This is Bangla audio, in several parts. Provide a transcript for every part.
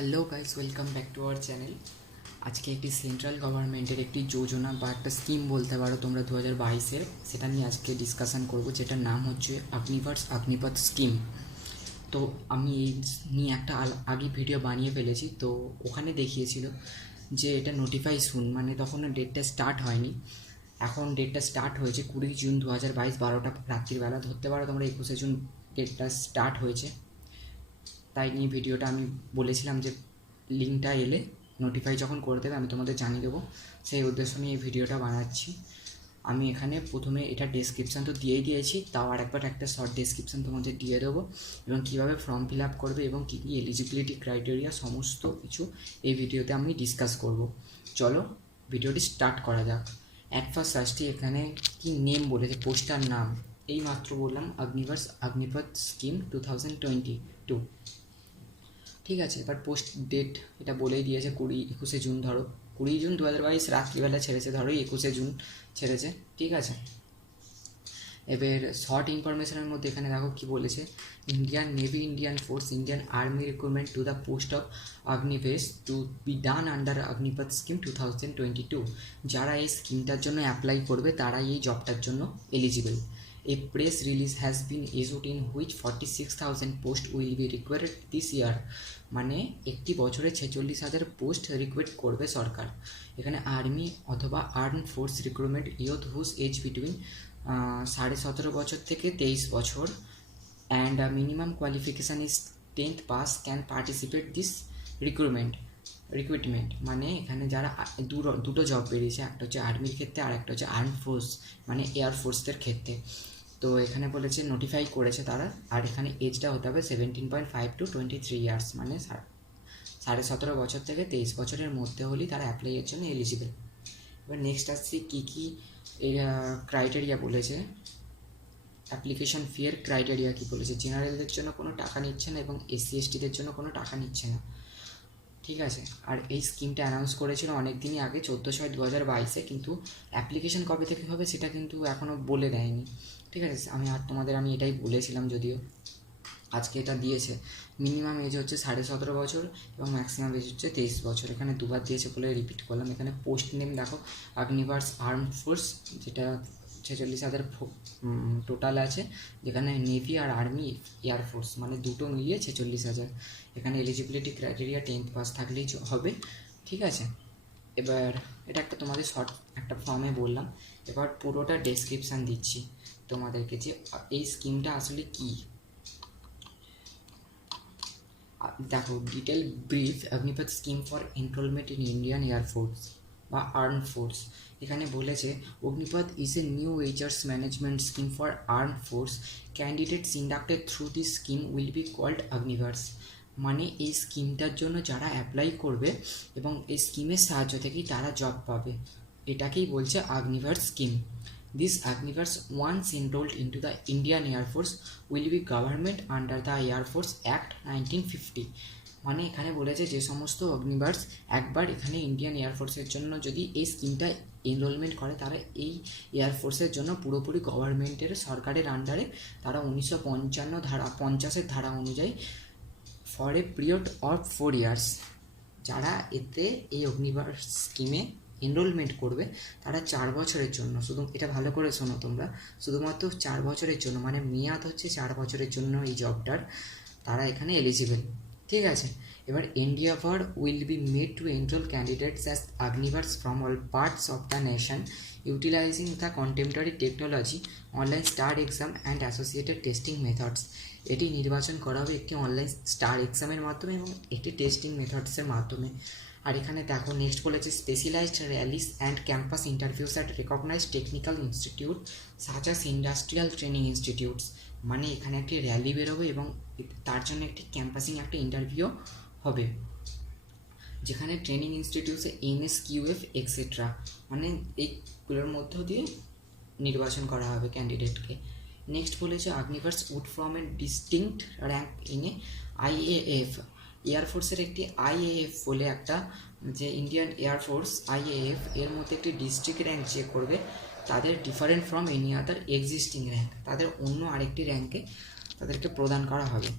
Hello guys, welcome back to our channel. আজকে একটি সেন্ট্রাল গভর্নমেন্টের একটি যোজনা বা একটা স্কিম বলতে পারো তোমরা 2022-এর, সেটা নিয়ে আজকে ডিসকাশন করব, যেটার নাম হচ্ছে অগ্নিপথ স্কিম। তো আমি এই নিয়ে একটা আগে ভিডিও বানিয়ে ফেলেছি। তো ওখানে দেখিয়েছিল যে এটা নোটিফাই সুন, মানে তখন ডেটটা স্টার্ট হয়নি। এখন ডেটটা স্টার্ট হয়েছে 20 জুন 2022, 12টা রাত্রিবেলা ধরতে পারো তোমরা। 21 জুন ডেটটা স্টার্ট হয়েছে। তাই নিয়ে ভিডিওটা আমি বলেছিলাম যে লিঙ্কটা এলে নোটিফাই যখন করে দেবে আমি তোমাদের জানিয়ে দেবো, সেই উদ্দেশ্য নিয়ে এই ভিডিওটা বানাচ্ছি। আমি এখানে প্রথমে এটা ডেসক্রিপশান তো দিয়েই দিয়েছি, তাও আরেকবার একটা শর্ট ডেসক্রিপশান তোমাদের দিয়ে দেবো, এবং কীভাবে ফর্ম ফিল আপ করবে এবং কী কী এলিজিবিলিটি ক্রাইটেরিয়া সমস্ত কিছু এই ভিডিওতে আমি ডিসকাস করব। চলো ভিডিওটি স্টার্ট করা যাক। অ্যাট ফার্স্ট এখানে কি নেম বলেছে, পোস্টার নাম এই মাত্র বললাম, অগ্নিপথ স্কিম 2022। ঠিক আছে, এবার পোস্ট ডেট এটা বলেই দিয়েছে 21 জুন। ধরো 20 জুন 2022 রাত্রিবেলা ছেড়েছে, ধরো 21 জুন ছেড়েছে। ঠিক আছে, এবার শর্ট ইনফরমেশনের মধ্যে এখানে দেখো কি বলেছে, Indian navy, Indian force, Indian army recruitment to the post of Agniveer to be done under Agnipath scheme 2022। যারা এই স্কিমটার জন্য অ্যাপ্লাই করবে তারাই এই জবটার জন্য eligible. A press release has been issued in which 46,000 post will be required this year। মানে একটি বছরে 46,000 পোস্ট রিক্রুট করবে সরকার। এখানে আর্মি অথবা arm force recruitment youth whose age between 17.5 বছর থেকে 23 বছর and minimum qualification is 10th pass can participate this recruitment. মানে এখানে যারা দুটো জব বেরিয়েছে, একটা হচ্ছে আর্মির ক্ষেত্রে আর একটা হচ্ছে আর্ম ফোর্স মানে এয়ারফোর্সদের ক্ষেত্রে। তো এখানে বলেছে নোটিফাই করেছে তারা, আর এখানে এজটা হতে হবে 17.5 to 23 ইয়ার্স, মানে 17.5 বছর থেকে 23 বছরের মধ্যে হলেই তারা অ্যাপ্লাইয়ের জন্য এলিজিবল। এবার নেক্সট আসছি কী কী ক্রাইটেরিয়া বলেছে। অ্যাপ্লিকেশন ফিয়ের ক্রাইটেরিয়া কী বলেছে, জেনারেলদের জন্য কোনো টাকা নিচ্ছে না এবং এসসি এসটিদের জন্য কোনো টাকা নিচ্ছে না। ঠিক আছে, আর এই স্কিমটা অ্যানাউন্স করেছিল অনেক দিনই আগে, 14/6/2022, কিন্তু অ্যাপ্লিকেশন কবে থেকে হবে সেটা কিন্তু এখনও বলে দেয়নি। ঠিক আছে, তোমাদের এটাই বলেছিলাম, যদিও আজকে এটা দিয়েছে। মিনিমাম এজ হচ্ছে 17.5 বছর এবং ম্যাক্সিমাম এজ হচ্ছে 23 বছর। এখানে দুবার দিয়েছে বলে রিপিট করলাম। এখানে পোস্ট নেম দেখো, অগ্নিভার্স আর্ম ফোর্স, যেটা 46,000 টোটাল আছে, যেখানে নেভি আর আর্মি এয়ারফোর্স মানে দুটো মিলিয়ে 46,000। এখানে এলিজিবিলিটি ক্রাইটেরিয়া 10th পাস থাকলেই হবে। ঠিক আছে, এবার এটা একটা তোমাদের শর্ট একটা ফর্মে বললাম। এবার পুরোটা ডেসক্রিপশান দিচ্ছি তোমাদেরকে যে এই স্কিমটা আসলে কী। দেখো, detail brief Agnipath scheme for enrolment in Indian air force বা আর্ম ফোর্স। এখানে বলেছে Agnipath is a new HRs management scheme for arm force. Candidates inducted through this scheme will be called Agniveers. মানে এই স্কিমটার জন্য যারা অ্যাপ্লাই করবে এবং এই স্কিমের সাহায্য থেকেই তারা জব পাবে, এটাকেই বলছে অগ্নিভার্স scheme. This Agniverse, once enrolled into the Indian Air Force, will be government under the Air Force Act 1950। মানে এখানে বলেছে যে সমস্ত অগ্নিভার্স একবার এখানে ইন্ডিয়ান এয়ারফোর্সের জন্য যদি এই স্কিমটা এনরোলমেন্ট করে, তারা এই এয়ারফোর্সের জন্য পুরোপুরি গভর্নমেন্টের সরকারের আন্ডারে তারা 1950 ধারা অনুযায়ী for a period of 4 years যারা এতে এই অগ্নিভার্স স্কিমে এনরোলমেন্ট করবে তারা 4 বছরের জন্য, শুধু এটা ভালো করে শোনো তোমরা, শুধুমাত্র 4 বছরের জন্য, মানে মেয়াদ হচ্ছে 4 বছরের জন্য এই জবটার, তারা এখানে এলিজিবল। ঠিক আছে, এবার endeavour will be made to enrol candidates as Agniveers from all parts of the nation utilising the contemporary technology, online star exam and associated testing methods. এটি নির্বাচন করা হবে একটি অনলাইন স্টার এক্সামের মাধ্যমে এবং একটি টেস্টিং মেথডসের মাধ্যমে। আর এখানে দেখো নেক্সট বলেছে specialised rallies and campus interviews at recognised technical institute such as industrial training institutes. মানে এখানে একটি র্যালি বেরোবে এবং তার জন্য একটি ক্যাম্পাসিং একটা ইন্টারভিউ হবে, যেখানে ট্রেনিং ইনস্টিটিউটসে NSQF এক্সেট্রা, মানে এইগুলোর মধ্য দিয়ে নির্বাচন করা হবে ক্যান্ডিডেটকে। নেক্সট বলেছে Agniveers would from a distinct rank in a IAF। এয়ারফোর্সের একটি IAF বলে একটা, যে ইন্ডিয়ান এয়ারফোর্স IAF, এর মধ্যে একটি ডিস্ট্রিক্ট র্যাঙ্ক চেক করবে তাদের, different from any other existing rank, তাদের অন্য আরেকটি র্যাঙ্কে তাদেরকে প্রদান করা হবে।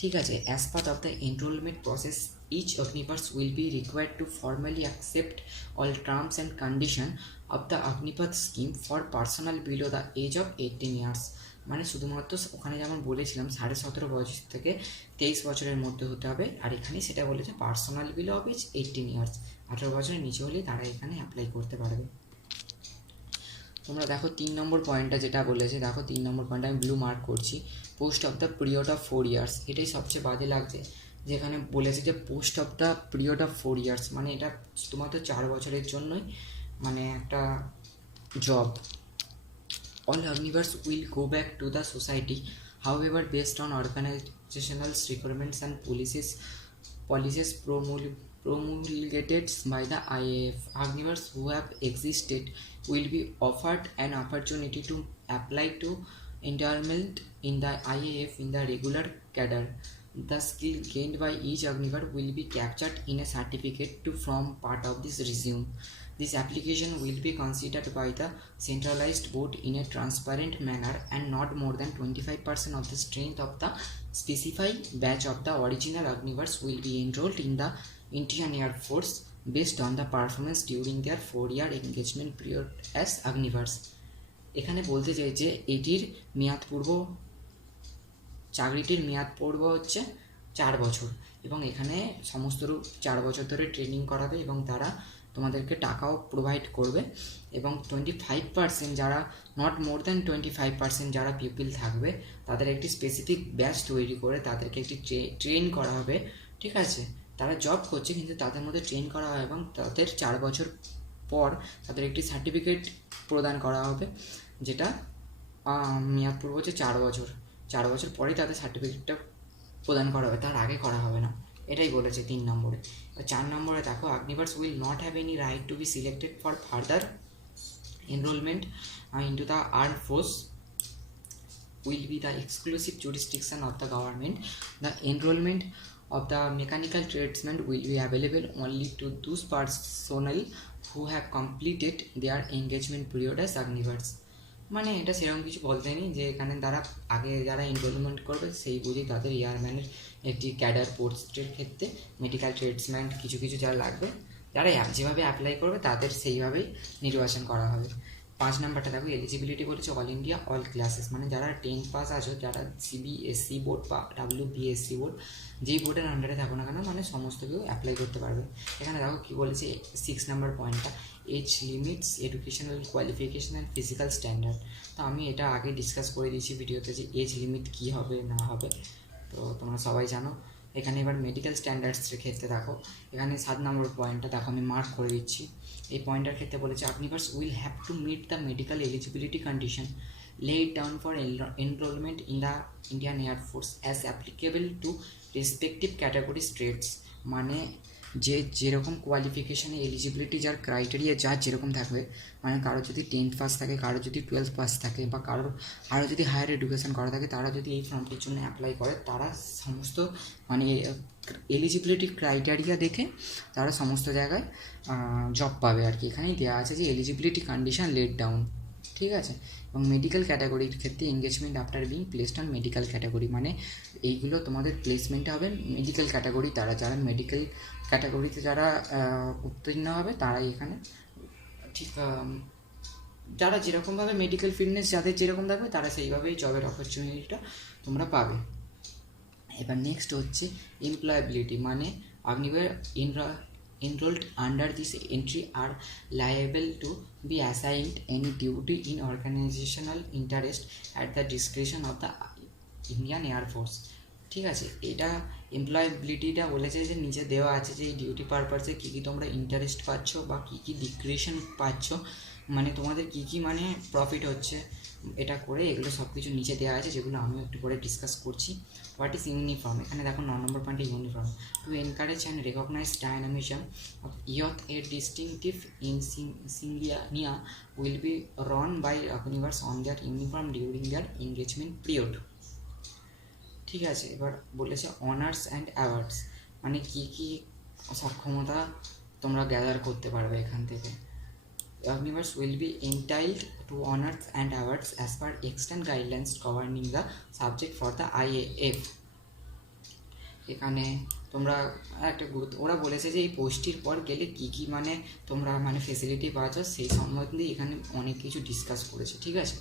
ঠিক ঠিক আছে, as part of the enrolment process each Agniveers will be required to formally accept all terms and condition of the Agnipath scheme for personal below the age of 18 years. মানে শুধুমাত্র ওখানে যেমন বলেছিলাম 17.5 বছর থেকে 23 বছরের মধ্যে হতে হবে, আর এখানে সেটা বলেছে personal below of age 18 years, 18 বছরের নিচে হলেই তারা এখানে অ্যাপ্লাই করতে পারবে। তোমরা দেখো 3 নম্বর পয়েন্টটা যেটা বলেছে, দেখো 3 নম্বর পয়েন্টটা আমি ব্লু মার্ক করছি, post of the period of 4 years. এটাই সবচেয়ে বাজে লাগছে, যেখানে বলেছে যে post of the period of 4 years, মানে এটা শুধুমাত্র 4 বছরের জন্যই মানে একটা job. All omnivores will go back to the society, however, based on organizational requirements and policies promulgated by the IAF. Omnivores who have existed will be offered an opportunity to apply to enrollment in the IAF in the regular cadre. The skill gained by each omnivore will be captured in a certificate to form part of this resume. This application will be considered by the centralized board in a transparent manner, and not more than 25% of the strength of the specified batch of the original Ognivores will be enrolled in the Indian Air Force based on the performance during their 4-year engagement period as Ognivores. এখানে বলতে চাই যে এটির মেয়াদপূর্ব চাকরিটির মেয়াদ পূর্ব হচ্ছে 4 বছর, এবং এখানে সমস্ত 4 বছর ধরে ট্রেনিং করাবে এবং তারা তোমাদেরকে টাকাও প্রোভাইড করবে, এবং 25% যারা নট মোর দ্যান 25% যারা পিপল থাকবে তাদের একটি স্পেসিফিক ব্যাচ তৈরি করে তাদেরকে একটি ট্রেন করা হবে। ঠিক আছে, তারা জব করছে কিন্তু তাদের মধ্যে ট্রেন করা হয় এবং তাদের 4 বছর পর তাদের একটি সার্টিফিকেট প্রদান করা হবে, যেটা মেয়াদ পূর্ব হচ্ছে 4 বছর পরেই তাদের সার্টিফিকেটটা প্রদান করা হবে, তার আগে করা হবে না। এটাই বলেছে 3 নম্বরে। 4 নম্বরে দেখো, Agniveers will not have any right to be selected for further enrolment into the armed force will be the exclusive jurisdiction of the government. The enrollment of the mechanical tradesmen will be available only to those personnel who have completed their engagement period as Ognivores. মানে এটা সেরকম কিছু বলতে নেই, যে এখানে তারা আগে যারা এনরোলমেন্ট করবে সেই বুঝেই তাদের এয়ারম্যানের একটি ক্যাডার পোস্টের ক্ষেত্রে মেডিকেল ট্রেডসম্যান কিছু কিছু যারা লাগবে, যারা যেভাবে অ্যাপ্লাই করবে তাদের সেইভাবেই নির্বাচন করা হবে। 5 নাম্বারটা দেখো, এলিজিবিলিটি বলেছে অল ইন্ডিয়া অল ক্লাসেস, মানে যারা 10 পাস আছো, যারা CBSE বোর্ড বা WBSE বোর্ড যেই বোর্ডের আন্ডারে থাকো না কেন, মানে সমস্ত কেউ অ্যাপ্লাই করতে পারবে। এখানে দেখো কী বলেছে 6 নাম্বার পয়েন্টটা, age limits, educational qualification and physical standard. তো আমি এটা আগে ডিসকাস করে দিয়েছি ভিডিওতে যে এজ লিমিট কী হবে না হবে, তো তোমরা সবাই জানো। এখানে এবার মেডিকেল স্ট্যান্ডার্ডসের ক্ষেত্রে দেখো, এখানে 7 নম্বর পয়েন্টটা দেখো আমি মার্ক করে দিচ্ছি। এই পয়েন্টের ক্ষেত্রে বলেছে Agniveers will have to meet the medical eligibility condition laid down for enrollment in the Indian Air Force as applicable to respective categories trades। মানে যেরকম কোয়ালিফিকেশানে এলিজিবিলিটি যার ক্রাইটেরিয়া যার যেরকম থাকবে, মানে কারো যদি 10th পাস থাকে, কারো যদি 12th পাস থাকে, বা কারোর আরও যদি হায়ার এডুকেশন করা থাকে, তারা যদি এই ফর্মটির জন্য অ্যাপ্লাই করে, তারা সমস্ত মানে এলিজিবিলিটি ক্রাইটেরিয়া দেখে তারা সমস্ত জায়গায় জব পাবে আর কি। এখানেই দেওয়া আছে যে এলিজিবিলিটি কন্ডিশন লেট ডাউন, ঠিক আছে। এবং মেডিকেল ক্যাটাগরির ক্ষেত্রে engagement after being placed on medical category, মানে এইগুলো তোমাদের প্লেসমেন্টে হবে মেডিকেল ক্যাটাগরি, তারা যারা মেডিকেল ক্যাটাগরিতে যারা উত্তীর্ণ হবে তারাই এখানে ঠিক যারা যেরকমভাবে মেডিকেল ফিটনেস যাদের যেরকম থাকবে তারা সেইভাবেই জবের অপরচুনিটিটা তোমরা পাবে। এবার নেক্সট হচ্ছে এমপ্লয়াবিলিটি, মানে অগ্নিভার enrolled under this entry are liable to be assigned any duty in organizational interest at the discretion of the Indian Air Force। ঠিক আছে, এটা এমপ্লয়াবিলিটিটা বলেছে যে নিচে দেওয়া আছে যে এই ডিউটি পারপাসে কী কী তোমরা ইন্টারেস্ট পাচ্ছ বা কী কী ডিক্রিয়েশন পাচ্ছ, মানে তোমাদের কী কী মানে প্রফিট হচ্ছে এটা করে, এগুলো সব কিছু নিচে দেওয়া আছে, যেগুলো আমিও একটু পরে ডিসকাস করছি। হোয়াট ইজ ইউনিফর্ম, এখানে দেখো 9 নম্বর পয়েন্টে uniform, to encourage and recognise dynamism of youth a distinctive insignia will be worn by Agniveers on their uniform during their engagement period. ঠিক আছে, এবার বলেছে অনার্স অ্যান্ড অ্যাওয়ার্ডস, মানে কী কী সক্ষমতা তোমরা গ্যাদার করতে পারবে এখান থেকে। Ognivores will be entitled to honors and awards as per extant guidelines governing the subject for the IAF. এখানে তোমরা একটা ওরা বলেছে যে এই পোস্টটির পর গেলে কী কী মানে তোমরা মানে ফেসিলিটি পাচ্ছ সেই সম্বন্ধে এখানে অনেক কিছু ডিসকাস করেছে, ঠিক আছে।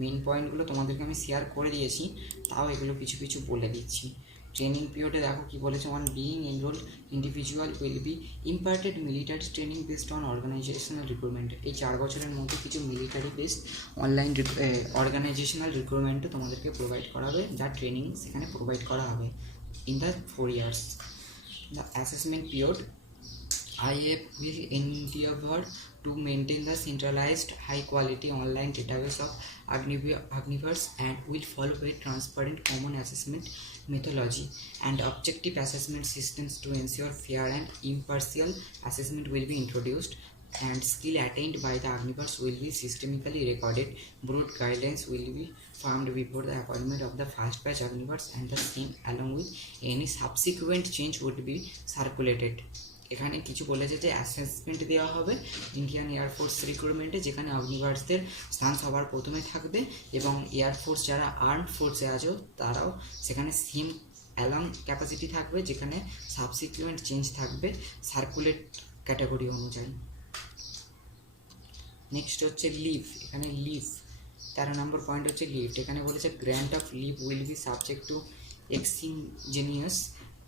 মেন পয়েন্টগুলো তোমাদেরকে আমি শেয়ার করে দিয়েছি, তাও এগুলো কিছু কিছু বলে দিচ্ছি। ট্রেনিং পিরিয়ডে দেখো কী বলেছে, one being enrolled individual will be imparted military training based on organisational recruitment. এই 4 বছরের মধ্যে কিছু মিলিটারি বেসড অনলাইন অর্গানাইজেশনাল রিক্রুটমেন্টও তোমাদেরকে প্রোভাইড করা হবে, যার ট্রেনিং সেখানে প্রোভাইড করা হবে in the 4 years. The assessment period, IAF will endeavor to maintain the centralized high quality online database of Agnivers and will follow a transparent common assessment methodology and objective assessment systems to ensure fair and impartial assessment will be introduced, and skill attained by the Agnivers will be systemically recorded. Broad guidelines will be formed before the appointment of the first batch Agnivers, and the same along with any subsequent change would be circulated. এখানে কিছু বলেছে যে অ্যাসেসমেন্ট দেওয়া হবে ইন্ডিয়ান এয়ারফোর্স রিক্রুটমেন্টে, যেখানে অগ্নিভার্সদের স্থান সবার প্রথমে থাকবে, এবং এয়ারফোর্স যারা আর্মড ফোর্সে আছে তারাও সেখানে সেম অ্যালং ক্যাপাসিটি থাকবে, যেখানে সাবসিকুয়েন্ট চেঞ্জ থাকবে সার্কুলেট ক্যাটাগরি অনুযায়ী। নেক্সট হচ্ছে লিভ, এখানে লিভ 13 নম্বর পয়েন্ট হচ্ছে লিভ। এখানে বলেছে grant of leave will be subject to exigencies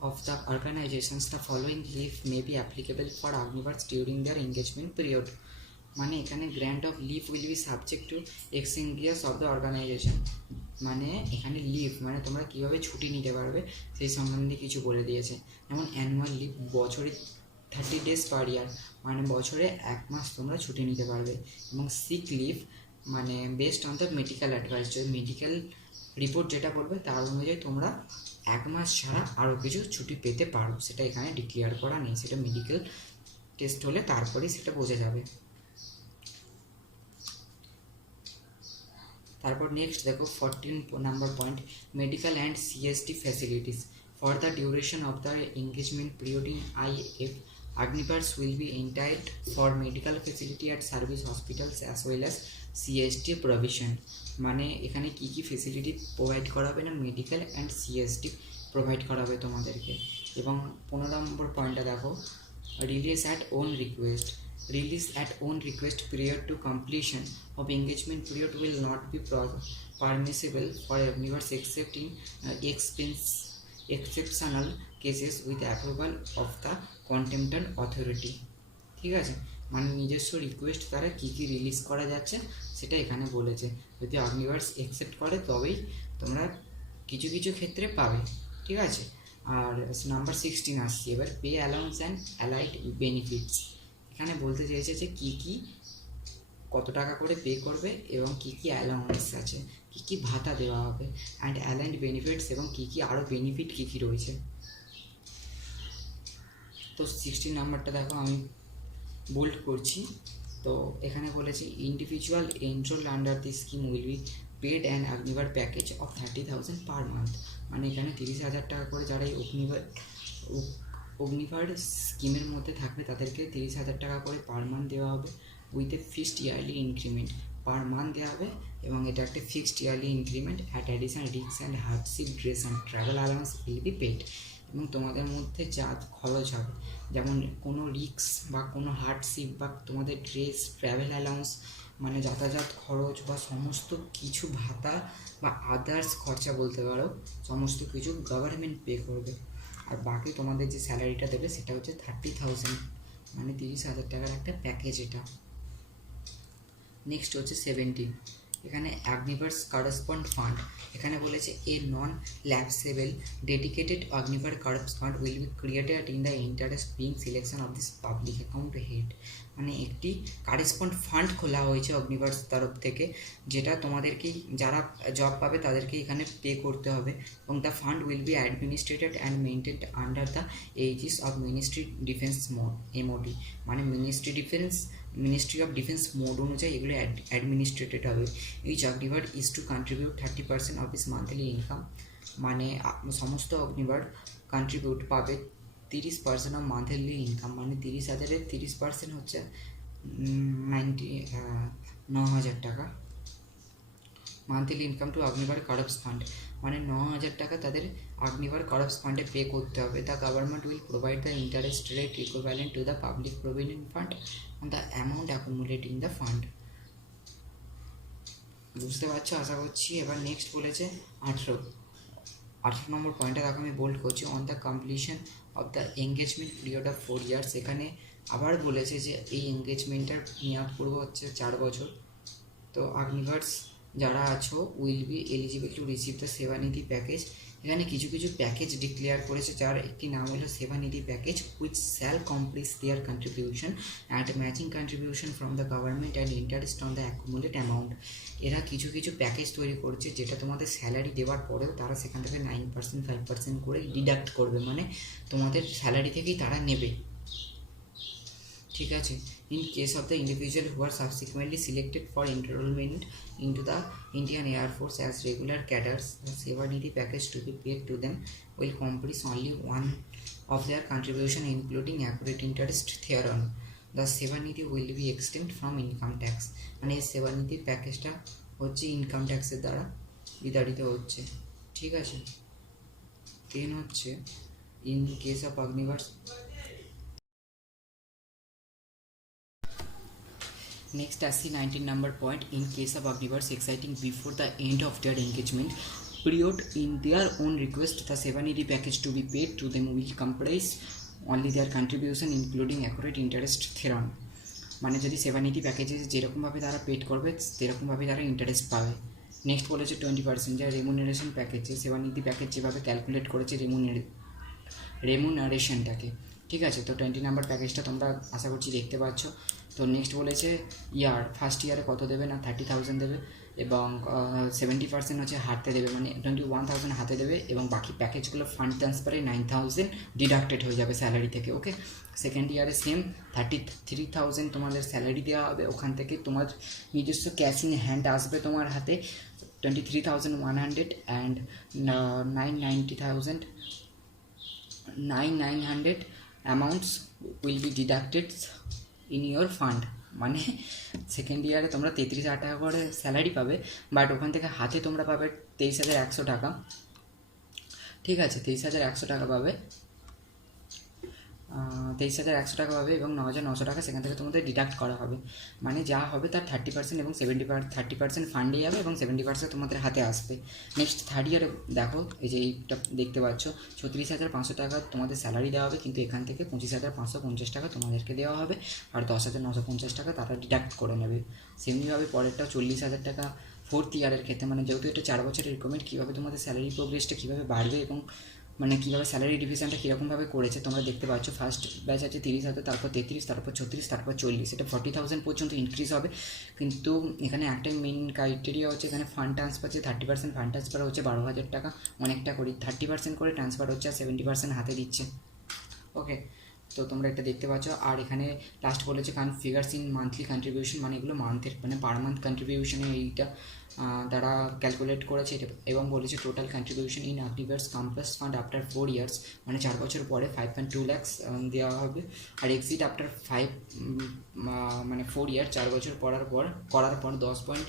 of the organizations. The following leave may be applicable for Agnivers during their engagement period. মানে এখানে grant of leave will be subject to exigencies of the organisation, মানে এখানে লিভ মানে তোমরা কীভাবে ছুটি নিতে পারবে সেই সম্বন্ধে কিছু বলে দিয়েছে। যেমন অ্যানুয়াল লিভ বছরে 30 days পার ইয়ার, মানে বছরে 1 মাস তোমরা ছুটি নিতে পারবে। এবং সিক লিভ মানে based on the medical advice, যদি মেডিকেল রিপোর্ট যেটা বলবে তার অনুযায়ী তোমরা 1 মাস ছাড়া আরও কিছু ছুটি পেতে পারো, সেটা এখানে ডিক্লেয়ার করা নেই, সেটা মেডিকেল টেস্ট হলে তারপরেই সেটা বোঝা যাবে। তারপর নেক্সট দেখো 14 number point, medical and CST facilities for the duration of the engagement period in IAF. Agnivers will be entitled for medical facility at service hospitals as well as CST provision. মানে এখানে কী কী ফেসিলিটি প্রোভাইড করা হবে না, মেডিকেল অ্যান্ড সিএসটি প্রোভাইড করা হবে তোমাদেরকে। এবং 15 নম্বর পয়েন্টটা দেখো, release at own request. Release at own request prior to completion of engagement period will not be permissible for Agnivers except in exceptional cases with approval of the competent authority. ঠিক আছে, মানে নিজস্ব রিকোয়েস্ট দ্বারা কী কী রিলিজ করা যাচ্ছে সেটা এখানে বলেছে, যদি অগ্নিভার্স অ্যাকসেপ্ট করে তবেই তোমরা কিছু কিছু ক্ষেত্রে পাবে। ঠিক আছে, আর নাম্বার 16 আসছি এবার, pay allowance and allied benefits. এখানে বলতে চেয়েছে যে কী কী কত টাকা করে পে করবে এবং কী কী অ্যালাউন্স আছে, কী কী ভাতা দেওয়া হবে, অ্যান্ড অ্যালাইড বেনিফিটস এবং কী কী আরও বেনিফিট কী কী রয়েছে। তো 16 নাম্বারটা দেখো আমি বোল্ড করছি। তো এখানে বলেছি individual enrol under the scheme will be paid and Agniveer package of 30,000 per month. মানে এখানে 30,000 টাকা করে যারা এই অগ্নিভার স্কিমের মধ্যে থাকবে তাদেরকে 30,000 টাকা করে পার মান্থ দেওয়া হবে, with a fixed yearly increment. Per month দেওয়া হবে এবং এটা একটা fixed yearly increment. At additional রিক্স and hardship dress and travel allowance will be paid. এবং তোমাদের মধ্যে যা খরচ হবে, যেমন কোনো রিক্স বা কোনো হার্ডশিপ বা তোমাদের ড্রেস, ট্রাভেল অ্যালাউন্স মানে যাতায়াত খরচ বা সমস্ত কিছু ভাতা বা আদার্স খরচা বলতে পারো, সমস্ত কিছু গভর্নমেন্ট পে করবে। আর বাকি তোমাদের যে স্যালারিটা দেবে সেটা হচ্ছে 30,000, মানে 30,000 টাকার একটা প্যাকেজ এটা। নেক্সট হচ্ছে 17, এখানে অগ্নিভার্স করসপন্ড ফান্ড। এখানে বলেছে a non lapsable dedicated Agniveer corpus fund will be created in the interest being selection of this public account head. মানে একটি কারেসপন্ড ফান্ড খোলা হয়েছে অগ্নিভার্স তরফ থেকে, যেটা তোমাদেরকেই যারা জব পাবে তাদেরকে এখানে পে করতে হবে। এবং the fund will be administered and maintained under the aegis of ministry defence MOD। মানে মিনিস্ট্রি অফ ডিফেন্স মোড অনুযায়ী এগুলো অ্যাডমিনিস্ট্রেটেড হবে। Each Agniveer is to contribute 30% of his monthly income. মানে সমস্ত অগ্নিভার কন্ট্রিবিউট পাবে 30% অফ মান্থলি ইনকাম। মানে 30,000-এর 30% হচ্ছে 9,000 টাকা monthly income two অগ্নিভার corpus fund. মানে 9,000 টাকা তাদের অগ্নিবার করপস ফান্ডে পে করতে হবে। The government will provide the interest rate equivalent to the public provident fund on the amount accumulate in the fund. বুঝতে পারছো আশা করছি। এবার নেক্সট বলেছে 18 নম্বর পয়েন্টটা দেখো আমি বোল্ড করছি, on the completion of the engagement period of 4 years. এখানে আবার বলেছে যে এই এঙ্গেজমেন্টটার মেয়াদ পূর্ব হচ্ছে 4 বছর। তো অগ্নিভার্স যারা আছো will be eligible to receive the Seva Nidhi package. এখানে কিছু কিছু প্যাকেজ ডিক্লেয়ার করেছে, যার একটি নাম হলো Seva Nidhi package, which shall complete their contribution and matching contribution from the government and interest on the accumulate amount. এরা কিছু কিছু প্যাকেজ তৈরি করছে যেটা তোমাদের স্যালারি দেওয়ার পরেও তারা সেখান থেকে 9% 5% করে ডিডাক্ট করবে, মানে তোমাদের স্যালারি থেকেই তারা নেবে, ঠিক আছে। In case of the individual who are subsequently selected for enrolment into the Indian air force as regular cadres, the Seva Nidhi package to be paid to them will comprise only one of their contribution including accurate interest thereon. The Seva Nidhi will be exempt from income tax। মানে এই সেবানিধি প্যাকেজটা হচ্ছে ইনকাম ট্যাক্সের দ্বারা বিতাড়িত হচ্ছে, ঠিক আছে। দেন হচ্ছে in case of Agniveers, next আসছি 19 number point, in case of Agniveers exiting before the end of their engagement period in their own request, the sevanidhi package to be paid to them will comprise only their contribution including accurate interest thereon। মানে যদি সেবানিধি প্যাকেজে যেরকমভাবে তারা পেড করবে সেরকমভাবে তারা ইন্টারেস্ট পাবে। নেক্সট বলেছে 20% যা রেমুনারেশন প্যাকেজে সেবানিধি প্যাকেজ যেভাবে ক্যালকুলেট করেছে রেমুনারেশনটাকে, ঠিক আছে। তো 20 নাম্বার প্যাকেজটা তোমরা আশা করছি দেখতে পাচ্ছ। তো নেক্সট বলেছে ফার্স্ট ইয়ারে কত দেবে না 30,000 দেবে, এবং 70% হচ্ছে হাতে দেবে, মানে 21,000 হাতে দেবে, এবং বাকি প্যাকেজগুলো ফান্ড ট্রান্সফারে 9,000 ডিডাক্টেড হয়ে যাবে স্যালারি থেকে, ওকে। সেকেন্ড ইয়ারে সেম 33,000 তোমাদের স্যালারি দেওয়া হবে, ওখান থেকে তোমার নিজস্ব ক্যাশ ইন হ্যান্ড আসবে তোমার হাতে 23,100 and 9,900 amounts will be deducted in your fund. মানে সেকেন্ড ইয়ারে তোমরা 33,000 টাকা করে স্যালারি পাবে, বাট ওখান থেকে হাতে তোমরা পাবে 23,100 টাকা, ঠিক আছে। 23,100 টাকা পাবে, 23,100 টাকা পাবে, এবং 9,900 টাকা সেখান থেকে তোমাদের ডিডাক্ট করা হবে। মানে যা হবে তার 30% এবং 30% ফান্ডে যাবে এবং 70% তোমাদের হাতে আসবে। নেক্সট থার্ড ইয়ারে দেখো, এই যে এইটা দেখতে পাচ্ছ 36,500 টাকা তোমাদের স্যালারি দেওয়া হবে, কিন্তু এখান থেকে 25,550 টাকা তোমাদেরকে দেওয়া হবে, আর 10,950 টাকা তারা ডিডাক্ট করে নেবে। সেমনিভাবে পরেরটা 40,000 টাকা ফোর্থ ইয়ারের ক্ষেত্রে, মানে যেহেতু এটা 4 বছরের রিকমেন্ড, কীভাবে তোমাদের স্যালারি প্রোগ্রেসটা কীভাবে বাড়বে এবং মানে কীভাবে স্যালারি ডিভিশনটা কীরকমভাবে করেছে তোমরা দেখতে পাচ্ছ। ফার্স্ট ব্যাচ আছে 30,000, তারপর 33, তারপর 36, তারপর 40, এটা 40,000 পর্যন্ত ইনক্রিজ হবে। কিন্তু এখানে একটাই মেন ক্রাইটেরিয়া হচ্ছে, এখানে ফান্ড ট্রান্সফার যে 30% ফান্ড ট্রান্সফার হচ্ছে 12,000 টাকা, অনেকটা করে 30% করে ট্রান্সফার হচ্ছে আর 70% হাতে দিচ্ছে, ওকে। তো তোমরা এটা দেখতে পাচ্ছ। আর এখানে লাস্ট বলেছে ফিগার্স ইন মান্থলি কন্ট্রিবিউশন, মানে এগুলো মান্থের মানে পার মান্থ কন্ট্রিবিউশনে এইটা তারা ক্যালকুলেট করেছে, এবং বলেছে total contribution in Agniveers corpus fund after 4 years, মানে 4 বছর পরে 5.2 lakhs দেওয়া হবে। আর এক্সিট আফটার 5 মানে 4 ইয়ার 4 বছর করার পর 10.4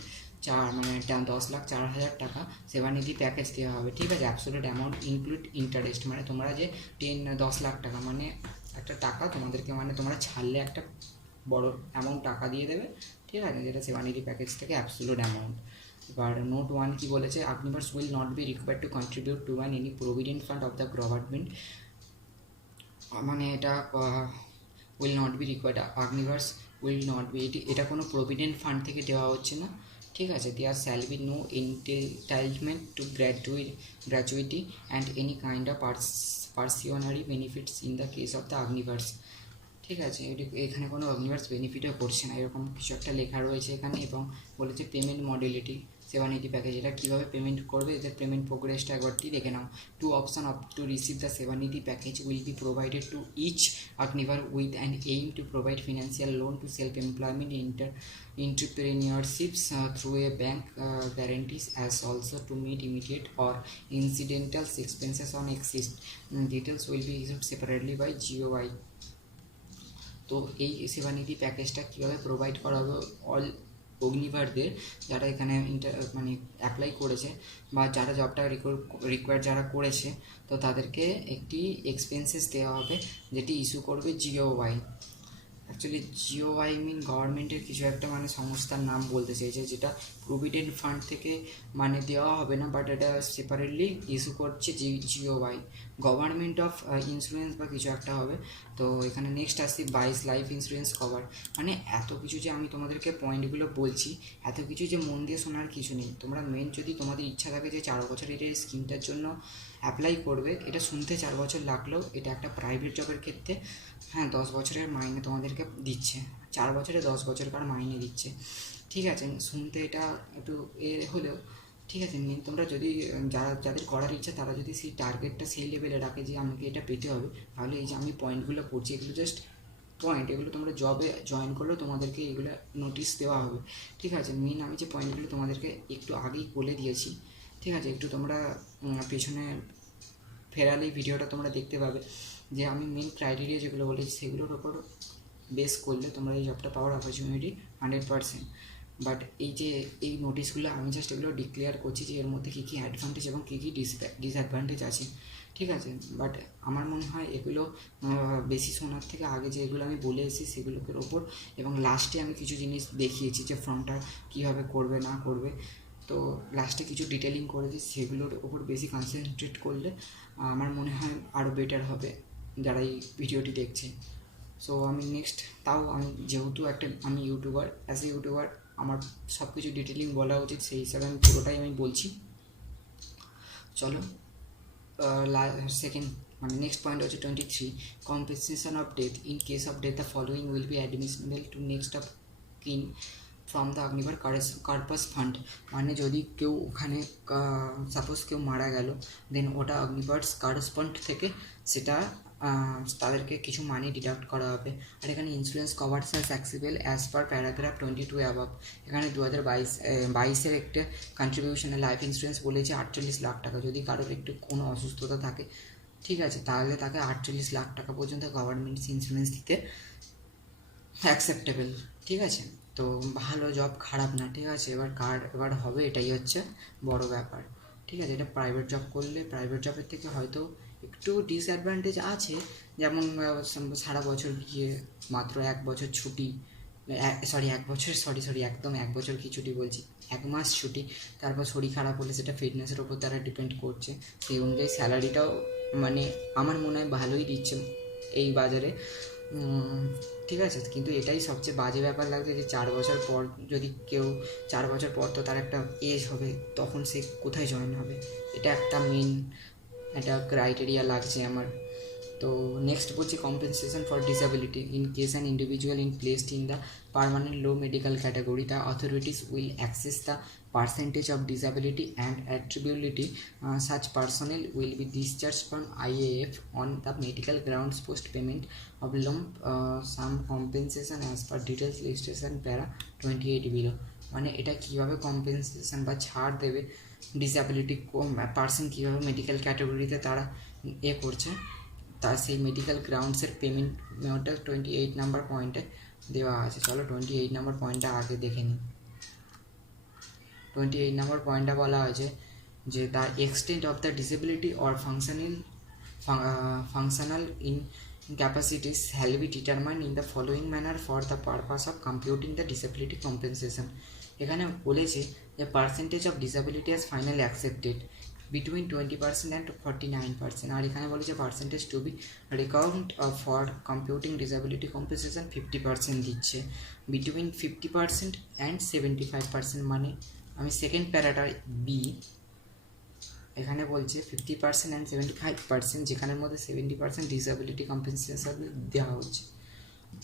মানে 10,04,000 টাকা সেবানিধি প্যাকেজ দেওয়া হবে, ঠিক আছে। অ্যাবসোলিউট অ্যামাউন্ট ইনক্লুড ইন্টারেস্ট, মানে তোমরা যে 10 লাখ টাকা মানে একটা টাকা তোমাদেরকে, মানে তোমরা ছাড়লে একটা বড় অ্যামাউন্ট টাকা দিয়ে দেবে, ঠিক আছে, যেটা সেবানিধি প্যাকেজ থেকে অ্যাবসোলিউট অ্যামাউন্ট। এবার নোট 1 কি বলেছে, Agniveers will not be required to contribute to any provident fund of the government, মানে এটা will not be required, Agniveers will not be, এটা কোনো প্রভিডেন্ট ফান্ড থেকে দেওয়া হচ্ছে না, ঠিক আছে। There shall be no entitlement to gratuity and any kind of pensionary benefits in the case of the Agniveers, ঠিক আছে। এখানে কোনো অগ্নিভার্স বেনিফিটও করছে না, এরকম কিছু একটা লেখা রয়েছে এখানে। এবং বলেছে পেমেন্ট মডেলিটি সেবানিধি প্যাকেজ, এটা কীভাবে পেমেন্ট করবে, এদের পেমেন্ট প্রোগ্রেসটা একবারটি দেখে নাও। 2 option of to receive the Seva Nidhi package will be provided to each Agniveer with an aim to provide financial loan to self employment entrepreneurships through a bank guarantees, as also to meet immediate or incidental expenses on exist. Details will be issued separately by GOI। তো এই সেবানিধি প্যাকেজটা কীভাবে প্রোভাইড করা হবে, অল অগ্নিভারদের যারা এখানে মানে অ্যাপ্লাই করেছে বা যারা জবটা রিকোয়ার যারা করেছে, তো তাদেরকে একটি এক্সপেন্সেস দেওয়া হবে, যেটি ইস্যু করবে জিওওয়াই। অ্যাকচুয়ালি জিওওয়াই মিন গভর্নমেন্টের কিছু একটা মানে সংস্থার নাম বলতে চেয়েছে, যেটা প্রভিডেন্ট ফান্ড থেকে মানে দেওয়া হবে না, বাট এটা সেপারেটলি ইস্যু করছে জিওওয়াই, গভর্নমেন্ট অফ ইন্স্যুরেন্স বা কিছু একটা হবে। তো এখানে নেক্সট আসছি 22 লাইফ ইন্স্যুরেন্স কভার। মানে এত কিছু যে আমি তোমাদেরকে পয়েন্টগুলো বলছি, এত কিছু যে মন দিয়ে শোনার কিছু নেই। তোমরা মেন যদি তোমাদের ইচ্ছা থাকে যে 4 বছরের এই স্কিমটার জন্য অ্যাপ্লাই করবে, এটা শুনতে 4 বছর লাগলেও এটা একটা প্রাইভেট জবের ক্ষেত্রে, হ্যাঁ 10 বছরের মাইনে তোমাদেরকে দিচ্ছে, 4 বছরে 10 বছরকার মাইনে দিচ্ছে, ঠিক আছে। শুনতে এটা একটু হলেও ঠিক আছে। তোমরা যদি যাদের করার ইচ্ছা তারা যদি সেই টার্গেটটা সেই লেভেলে রাখে যে আমাকে এটা পেতে হবে, তাহলে এই যে আমি পয়েন্টগুলো পড়ছি এগুলো জাস্ট পয়েন্ট, এগুলো তোমরা জবে জয়েন করলেও তোমাদেরকে এগুলো নোটিশ দেওয়া হবে, ঠিক আছে। মেন আমি যে পয়েন্টগুলো তোমাদেরকে একটু আগেই বলে দিয়েছি, ঠিক আছে। একটু তোমরা পেছনে ফেরালেই ভিডিওটা তোমরা দেখতে পাবে যে আমি মেন ক্রাইটেরিয়া যেগুলো বলেছি সেগুলোর ওপর বেস করলে তোমরা এই জবটা পাওয়ার অপরচুনিটি 100%। বাট এই যে এই নোটিশগুলো আমি জাস্ট এগুলো ডিক্লেয়ার করছি যে এর মধ্যে কী কী অ্যাডভান্টেজ এবং কী কী ডিসঅ্যাডভান্টেজ আছে, ঠিক আছে। বাট আমার মনে হয় এগুলো বেশি শোনার থেকে আগে যে এগুলো আমি বলে এসেছি সেগুলোর ওপর, এবং লাস্টে আমি কিছু জিনিস দেখিয়েছি যে ফর্মটা কীভাবে করবে না করবে, তো লাস্টে কিছু ডিটেলিং করেছি, সেগুলোর ওপর বেশি কনসেন্ট্রেট করলে আমার মনে হয় আরও বেটার হবে যারা এই ভিডিওটি দেখছে। সো আমি নেক্সট, তাও আমি যেহেতু আমি ইউটিউবার, অ্যাজ এ ইউটিউবার আমার সব কিছু ডিটেলিং বলা উচিত, সেই হিসাবে আমি পুরোটাই আমি বলছি। চলো সেকেন্ড মানে নেক্সট পয়েন্ট হচ্ছে 23, compensation of death. In case of death the following will be admissible to next of kin from the Agniveer corpus fund. মানে যদি কেউ ওখানে সাপোজ কেউ মারা গেল, দেন ওটা অগ্নিভার্স কার্পাস ফান্ড থেকে সেটা তাদেরকে কিছু মানি ডিডাক্ট করা হবে। আর এখানে insurance covers as accessible as per paragraph 22 above. এখানে 2022-এর একটা কন্ট্রিবিউশনে লাইফ ইন্স্যুরেন্স বলেছে 48 লাখ টাকা। যদি কারোর একটু কোনো অসুস্থতা থাকে, ঠিক আছে, তাহলে তাকে 48 লাখ টাকা পর্যন্ত গভর্নমেন্ট ইন্স্যুরেন্স দিতে অ্যাকসেপ্টেবল, ঠিক আছে। তো ভালো জব, খারাপ না, ঠিক আছে। এবার হবে, এটাই হচ্ছে বড় ব্যাপার, ঠিক আছে। এটা প্রাইভেট জব করলে প্রাইভেট জবের থেকে হয়তো একটু ডিসঅ্যাডভান্টেজ আছে, যেমন সারা বছর গিয়ে মাত্র 1 বছর ছুটি, একদম 1 বছর কি ছুটি বলছি, 1 মাস ছুটি। তারপর শরীর খারাপ হলে সেটা ফিটনেসের ওপর তারা ডিপেন্ড করছে, সেই অনুযায়ী স্যালারিটাও মানে আমার মনে হয় ভালোই দিচ্ছে এই বাজারে, ঠিক আছে। কিন্তু এটাই সবচেয়ে বাজে ব্যাপার লাগছে যে 4 বছর পর যদি কেউ 4 বছর পর তো তার একটা এজ হবে, তখন সে কোথায় জয়েন হবে, এটা একটা মেন একটা ক্রাইটেরিয়া লাগছে আমার। তো নেক্সট বলছি compensation for disability. In case an individual in placed in the permanent low medical category, the authorities will access the percentage of disability and attributability. Such personnel will be discharged from IAF on the medical grounds post payment of lump sum compensation as per details listed para 28 below. মানে এটা কীভাবে কম্পেনসেশন বা ছাড় দেবে ডিসএবিলিটি পার্সন, কীভাবে মেডিকেল ক্যাটাগরিতে তারা করছে, তার সেই মেডিকেল গ্রাউন্ডসের পেমেন্ট ওটা 28 নাম্বার পয়েন্টে দেওয়া আছে। চলো 28 নাম্বার পয়েন্টটা আগে দেখে নিই। 28 নম্বর পয়েন্টটা বলা হয়েছে যে the extent of the disability or functional incapacities shall be determined in the following manner for the purpose of computing the disability compensation. এখানে বলেছে যে percentage of disability as finally accepted between 20% and 49%। আর এখানে বলেছে percentage to be recount for computing disability compensation 50% দিচ্ছে, বিটুইন 50% অ্যান্ড 75%। মানে আমি সেকেন্ড প্যারাটা বি, এখানে বলছে 50% অ্যান্ড 75%, যেখানের মধ্যে 70% ডিসেবিলিটি কম্পেনসেশন দেওয়া হচ্ছে।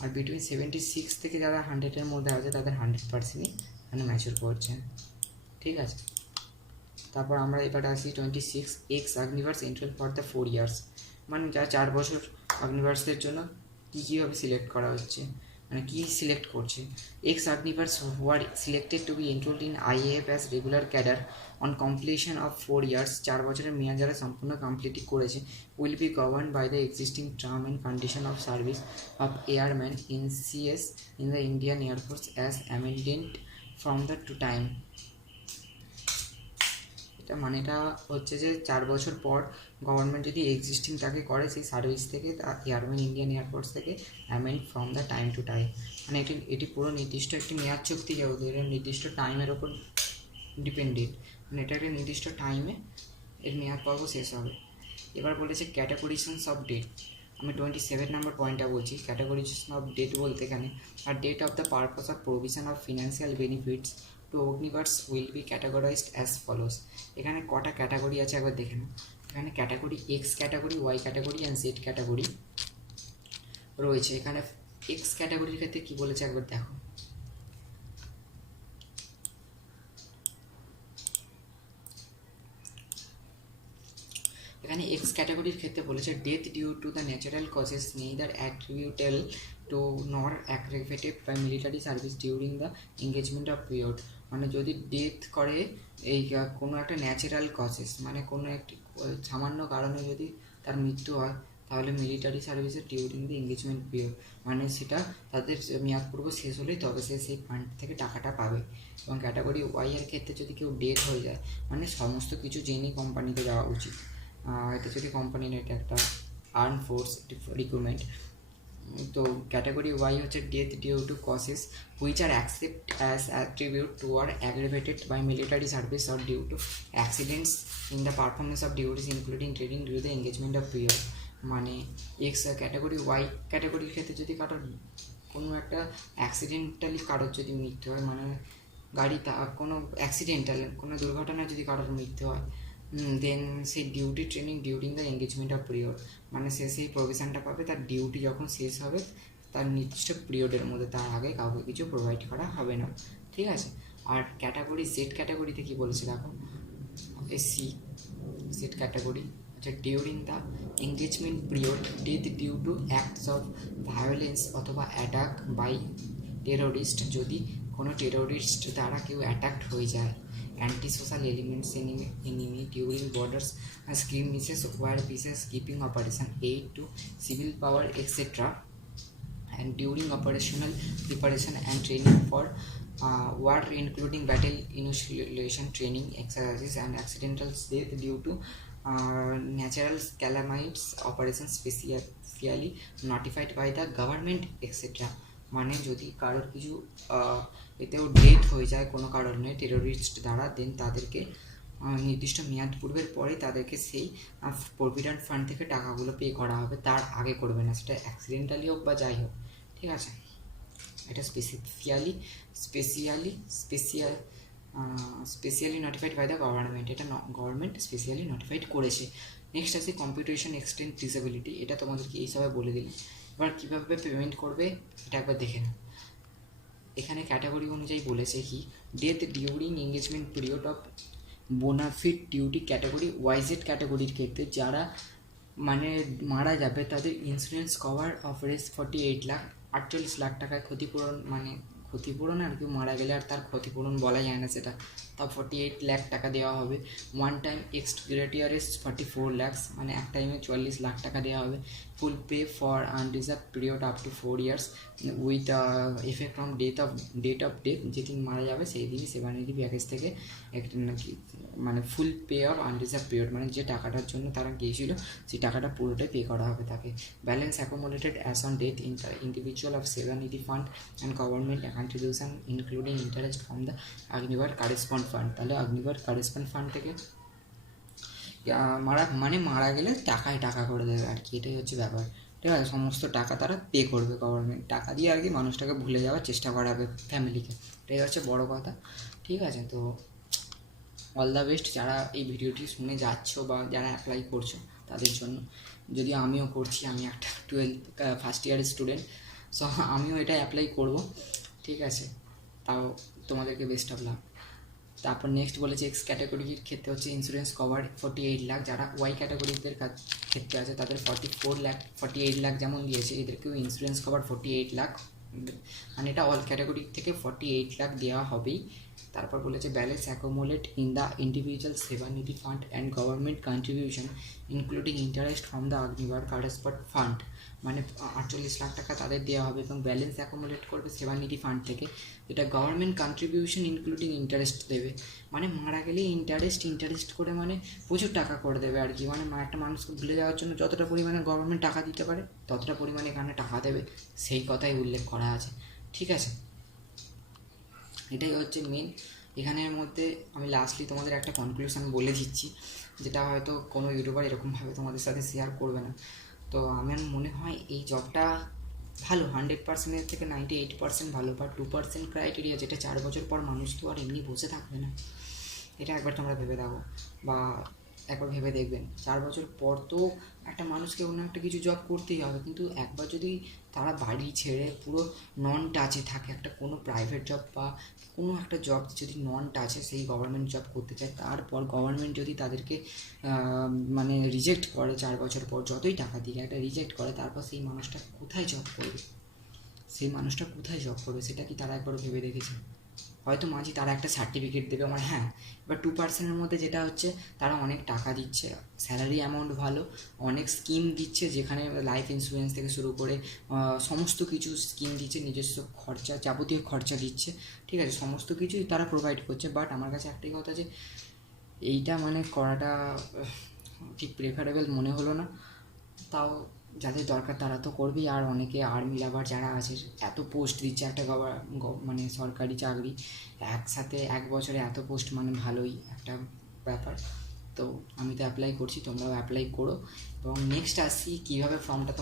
আর বিটুইন 76 থেকে যারা 100-এর মধ্যে আছে তাদের 100%ই এখানে ম্যাচিওর করছে, ঠিক আছে। তারপর আমরা এবার আসি 26, এক্স অগ্নিভার্স এন্ট্রাল ফর দ্য 4 ইয়ার্স। মানে যা 4 বছর অগ্নিভার্সদের জন্য কীভাবে সিলেক্ট করা হচ্ছে, মানে কী সিলেক্ট করছে। Ex Agniveers who are selected to be enrolled in IAF as regular cadre on completion of 4 years, 4 বছরের মেয়াদ যারা সম্পূর্ণ কমপ্লিট করেছে, will be govern by the existing term and condition of service of airman in CS in the Indian air force as amended from the to time. এটা মানেটা হচ্ছে যে 4 বছর পর গভর্নমেন্ট যদি এক্সিস্টিং তাকে করে সেই সার্ভিস থেকে, এয়ারম্যান ইন্ডিয়ান এয়ারফোর্স থেকে amend from the time to time, মানে এটি পুরো নির্দিষ্ট একটি মেয়াদ চুক্তি, যেহেতু এটা নির্দিষ্ট টাইমের ওপর ডিপেন্ডেড, মানে এটা একটা নির্দিষ্ট টাইমে এর মেয়াদ পর্ব শেষ হবে। এবার বলেছে ক্যাটাগরিজেশনস অফ ডেট। আমি 27 নম্বর পয়েন্টটা বলছি। ক্যাটাগরিজেশন অফ ডেট বলতে এখানে আর date of the purpose of provision of financial benefits to Agniveers will be categorised as follows. এখানে কটা ক্যাটাগরি আছে একবার দেখে নাও। এখানে category X category, Y category and Z category রয়েছে। এখানে এক্স ক্যাটাগরির ক্ষেত্রে কী বলেছে একবার দেখো। এখানে এক্স ক্যাটাগরির ক্ষেত্রে বলেছে death due to the natural causes neither attributable to nor aggravated by military service during the engagement of period. মানে যদি ডেথ করে এই কোনো একটা ন্যাচারাল কজেস, মানে কোনো একটি সামান্য কারণে যদি তার মৃত্যু হয়, তাহলে মিলিটারি সার্ভিসে ডিউরিং দ্য এঙ্গেজমেন্ট পিরিয়ড, মানে সেটা তাদের মেয়াদ পূর্ব শেষ হলেই তবে সে সেই ফান্ড থেকে টাকাটা পাবে। এবং ক্যাটাগরি ওয়াই এর ক্ষেত্রে যদি কেউ ডেথ হয়ে যায়, মানে সমস্ত কিছু জেনেই কোম্পানিতে যাওয়া উচিত। এটা যদি কোম্পানির এটা একটা আর্ম ফোর্স রিক্রুটমেন্ট। তো ক্যাটাগরি ওয়াই হচ্ছে death due to causes which are accept as attribute to or aggravated by military service or due to accidents in the performance of duties including training due the engagement of period. মানে এক্স ক্যাটাগরি ওয়াই ক্যাটাগরির ক্ষেত্রে যদি কারোর কোনো একটা অ্যাক্সিডেন্টালি কারোর যদি মৃত্যু হয়, মানে গাড়ি কোনো অ্যাক্সিডেন্টাল কোনো দুর্ঘটনায় যদি কারোর মৃত্যু হয়, দেন সেই duty training during the engagement of period, মানে সে সেই প্রভিশনটা পাবে তার ডিউটি যখন শেষ হবে তার নির্দিষ্ট পিরিয়ডের মধ্যে, তার আগে কাউকে কিছু প্রোভাইড করা হবে না। ঠিক আছে। আর ক্যাটাগরি জেড ক্যাটাগরিতে কী বলেছে দেখো, সি জেড ক্যাটাগরি হচ্ছে during the engagement period death due to acts of violence অথবা অ্যাটাক বাই টেরোরিস্ট, যদি কোনো টেরোরিস্ট দ্বারা কেউ অ্যাটাকড হয়ে যায়, anti-social elements enemy during borders skirmishes, where pieces keeping operation, aid to civil power, etc., and during operational preparation and training for war, including battle initiation training exercises and accidental death due to natural calamities, operations specially notified by the government, etc. মানে যদি কারোর কিছু এতেও ডেথ হয়ে যায় কোনো কারণে টেরোরিস্ট দ্বারা, দেন তাদেরকে নির্দিষ্ট মেয়াদ পূর্বের পরে তাদেরকে সেই প্রভিডেন্ট ফান্ড থেকে টাকাগুলো পে করা হবে, তার আগে করবে না, সেটা অ্যাক্সিডেন্টালি হোক বা যাই হোক। ঠিক আছে। এটা specially notified by the government, এটা গভর্নমেন্ট স্পেশালি নোটিফাইড করেছে। নেক্সট আছে কম্পিউটেশন এক্সটেন্ড ডিসেবিলিটি, এটা তোমাদেরকে এইসবে বলে দিলাম। এবার কীভাবে পেমেন্ট করবে এটা একবার দেখে নাও। এখানে ক্যাটাগরি অনুযায়ী বলেছে কি, death during engagement period of bonafide duty category Y Z ক্যাটাগরির ক্ষেত্রে যারা মানে মারা যাবে তাদের insurance cover of Rs 48 lakh 48 lakh টাকায় ক্ষতিপূরণ, মানে ক্ষতিপূরণ আর কেউ মারা গেলে আর তার ক্ষতিপূরণ বলা যায় না সেটা, তা 48 লাখ টাকা দেওয়া হবে। One time ex gratia 44 lakhs, মানে এক টাইমে 44 লাখ টাকা দেওয়া হবে। Full pay for unreserved period up to 4 years with effect from date of death, যেদিন মারা যাবে সেই দিনই সেভানিটি প্যাকেজ থেকে একটা নাকি মানে ফুল পে অফ আনরিজার্ভ পিরিয়ড, মানে যে টাকাটার জন্য তারা গিয়েছিল সেই টাকাটা পুরোটাই পে করা হবে তাকে। Balance accommodated as on death in the individual of Seva Nidhi fund and government contribution including interest from the Agniveer correspond fund. তাহলে অগ্নিবার কারেসপন্ড ফান্ড থেকে মারা গেলে টাকা করে দেবে আর কি, এটাই হচ্ছে ব্যাপার। ঠিক আছে। সমস্ত টাকা তারা পে করবে, গভর্নমেন্ট টাকা দিয়ে আর কি মানুষটাকে ভুলে যাওয়ার চেষ্টা করাবে ফ্যামিলিকে, এটাই হচ্ছে বড় কথা। ঠিক আছে। তো অল দ্য বেস্ট যারা এই ভিডিওটি শুনে যাচ্ছ বা যারা অ্যাপ্লাই করছো তাদের জন্য, যদি আমিও করছি, আমি একটা 12th ফার্স্ট ইয়ারের স্টুডেন্ট, সো আমিও এটা অ্যাপ্লাই করব। ঠিক আছে। তাও তোমাদেরকে বেস্ট অফ লাক। তারপর নেক্সট বলেছে এক্স ক্যাটাগরির ক্ষেত্রে হচ্ছে ইন্স্যুরেন্স কভার 48 লাখ, যারা ওয়াই ক্যাটাগরিদের ক্ষেত্রে আছে তাদের 48 লাখ যেমন দিয়েছে, এদেরকেও ইন্স্যুরেন্স কভার 48 লাখ, মানে এটা অল ক্যাটাগরি থেকে 48 লাখ দেওয়া হবেই। তারপর বলেছে balance accumulate in the individual Seva Nidhi fund and government contribution including interest from the Agniveer correspond fund, মানে 48 লাখ টাকা তাদের দেওয়া হবে এবং ব্যালেন্স অ্যাকোমোডেট করবে সেভানিটি ফান্ড থেকে, যেটা গভর্নমেন্ট কন্ট্রিবিউশন ইনক্লুডিং ইন্টারেস্ট দেবে। মানে মারা গেলে ইন্টারেস্ট করে মানে প্রচুর টাকা করে দেবে আর কি। মানে একটা মানুষকে ভুলে যাওয়ার জন্য যতটা পরিমাণে গভর্নমেন্ট টাকা দিতে পারে ততটা পরিমাণে এখানে টাকা দেবে, সেই কথাই উল্লেখ করা আছে। ঠিক আছে, এটাই হচ্ছে মেন। এখানের মধ্যে আমি লাস্টলি তোমাদের একটা কনক্লুশন বলে দিচ্ছি, যেটা হয়তো কোনো ইউটিউবার এরকমভাবে তোমাদের সাথে শেয়ার করবে না। তো আমার মনে হয় এই জবটা ভালো, 100%-এর থেকে 98% ভালো, বা 2% ক্রাইটেরিয়া, যেটা 4 বছর পর মানুষ তো আর এমনি বসে থাকবে না। এটা একবার তোমরা ভেবে দেখো, বা একবার ভেবে দেখবেন, 4 বছর পর তো একটা মানুষকে অন্য একটা কিছু জব করতেই হবে, কিন্তু একবার যদি তারা বাড়ি ছেড়ে পুরো নন টাচে থাকে, একটা কোনো প্রাইভেট জব বা কোনো একটা জব যদি নন টাচে সেই গভর্নমেন্ট জব করতে চায়, তারপর গভর্নমেন্ট যদি তাদেরকে মানে রিজেক্ট করে 4 বছর পর, যতই টাকা দিয়ে একটা রিজেক্ট করে, তারপর সেই মানুষটা কোথায় জব করবে? সেটা কি তারা একবার ভেবে দেখেছে? হয়তো মাঝি তারা একটা সার্টিফিকেট দেবে আমার, হ্যাঁ, এবার 2%-এর মধ্যে যেটা হচ্ছে তারা অনেক টাকা দিচ্ছে, স্যালারি অ্যামাউন্ট ভালো, অনেক স্কিম দিচ্ছে, যেখানে লাইফ ইন্স্যুরেন্স থেকে শুরু করে সমস্ত কিছু স্কিম দিচ্ছে, নিজস্ব খরচা, যাবতীয় খরচা দিচ্ছে। ঠিক আছে, সমস্ত কিছুই তারা প্রোভাইড করছে। বাট আমার কাছে একটাই কথা, যে এইটা মানে করাটা ঠিক প্রেফারেবল মনে হলো না। তাও যাদের দরকার তারা তো করবেই, আর অনেকে আর্মি লাভার যারা আছে, এত পোস্ট দিচ্ছে একটা মানে সরকারি চাকরি, একসাথে 1 বছরে এত পোস্ট, মানে ভালোই একটা ব্যাপার। তো আমি তো অ্যাপ্লাই করছি, তোমরাও অ্যাপ্লাই করো। এবং নেক্সট আসি কীভাবে ফর্মটা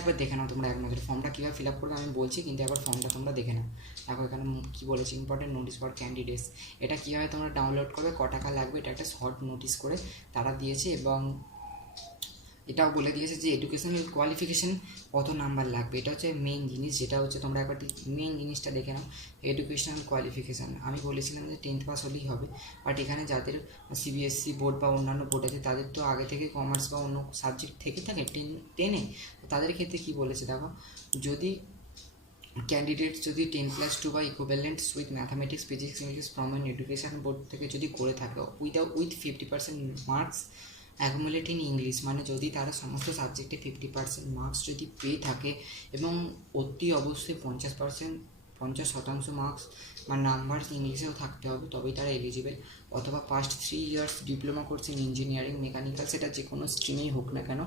একবার দেখে নাও তোমরা, এক নজরে ফর্মটা কীভাবে ফিল আপ করবে আমি বলছি, কিন্তু একবার ফর্মটা তোমরা দেখে নাও। দেখো এখানে কী বলেছে, ইম্পর্টেন্ট নোটিস ফর ক্যান্ডিডেটস, এটা কীভাবে তোমরা ডাউনলোড করবে, ক টাকা লাগবে, এটা একটা শর্ট নোটিস করে তারা দিয়েছে। এবং এটাও বলে দিয়েছে যে এডুকেশনাল কোয়ালিফিকেশান কত নাম্বার লাগবে, এটা হচ্ছে মেন জিনিস, যেটা হচ্ছে তোমরা একবার মেন জিনিসটা দেখে নাও। এডুকেশনাল কোয়ালিফিকেশান আমি বলেছিলাম যে 10th পাস হলেই হবে, বাট এখানে যাদের সিবিএসসি বোর্ড বা অন্যান্য বোর্ড আছে তাদের তো আগে থেকে কমার্স বা অন্য সাবজেক্ট থেকে থাকে 10-এ, তাদের ক্ষেত্রে কী বলেছে দেখো, যদি ক্যান্ডিডেটস যদি 10+2 বা equivalents with mathematics, physics, English from an education board থেকে যদি করে থাকে with 50% marks accumulate in English, মানে যদি তারা সমস্ত সাবজেক্টে 50% মার্কস যদি পেয়ে থাকে, এবং অতি অবশ্যই 50% মার্কস বা নাম্বারস ইংলিশেও থাকতে হবে, তবেই তারা এলিজিবেল। অথবা past 3 years diploma course in engineering, mechanical, সেটা যে কোনো স্ট্রিমেই হোক না কেন,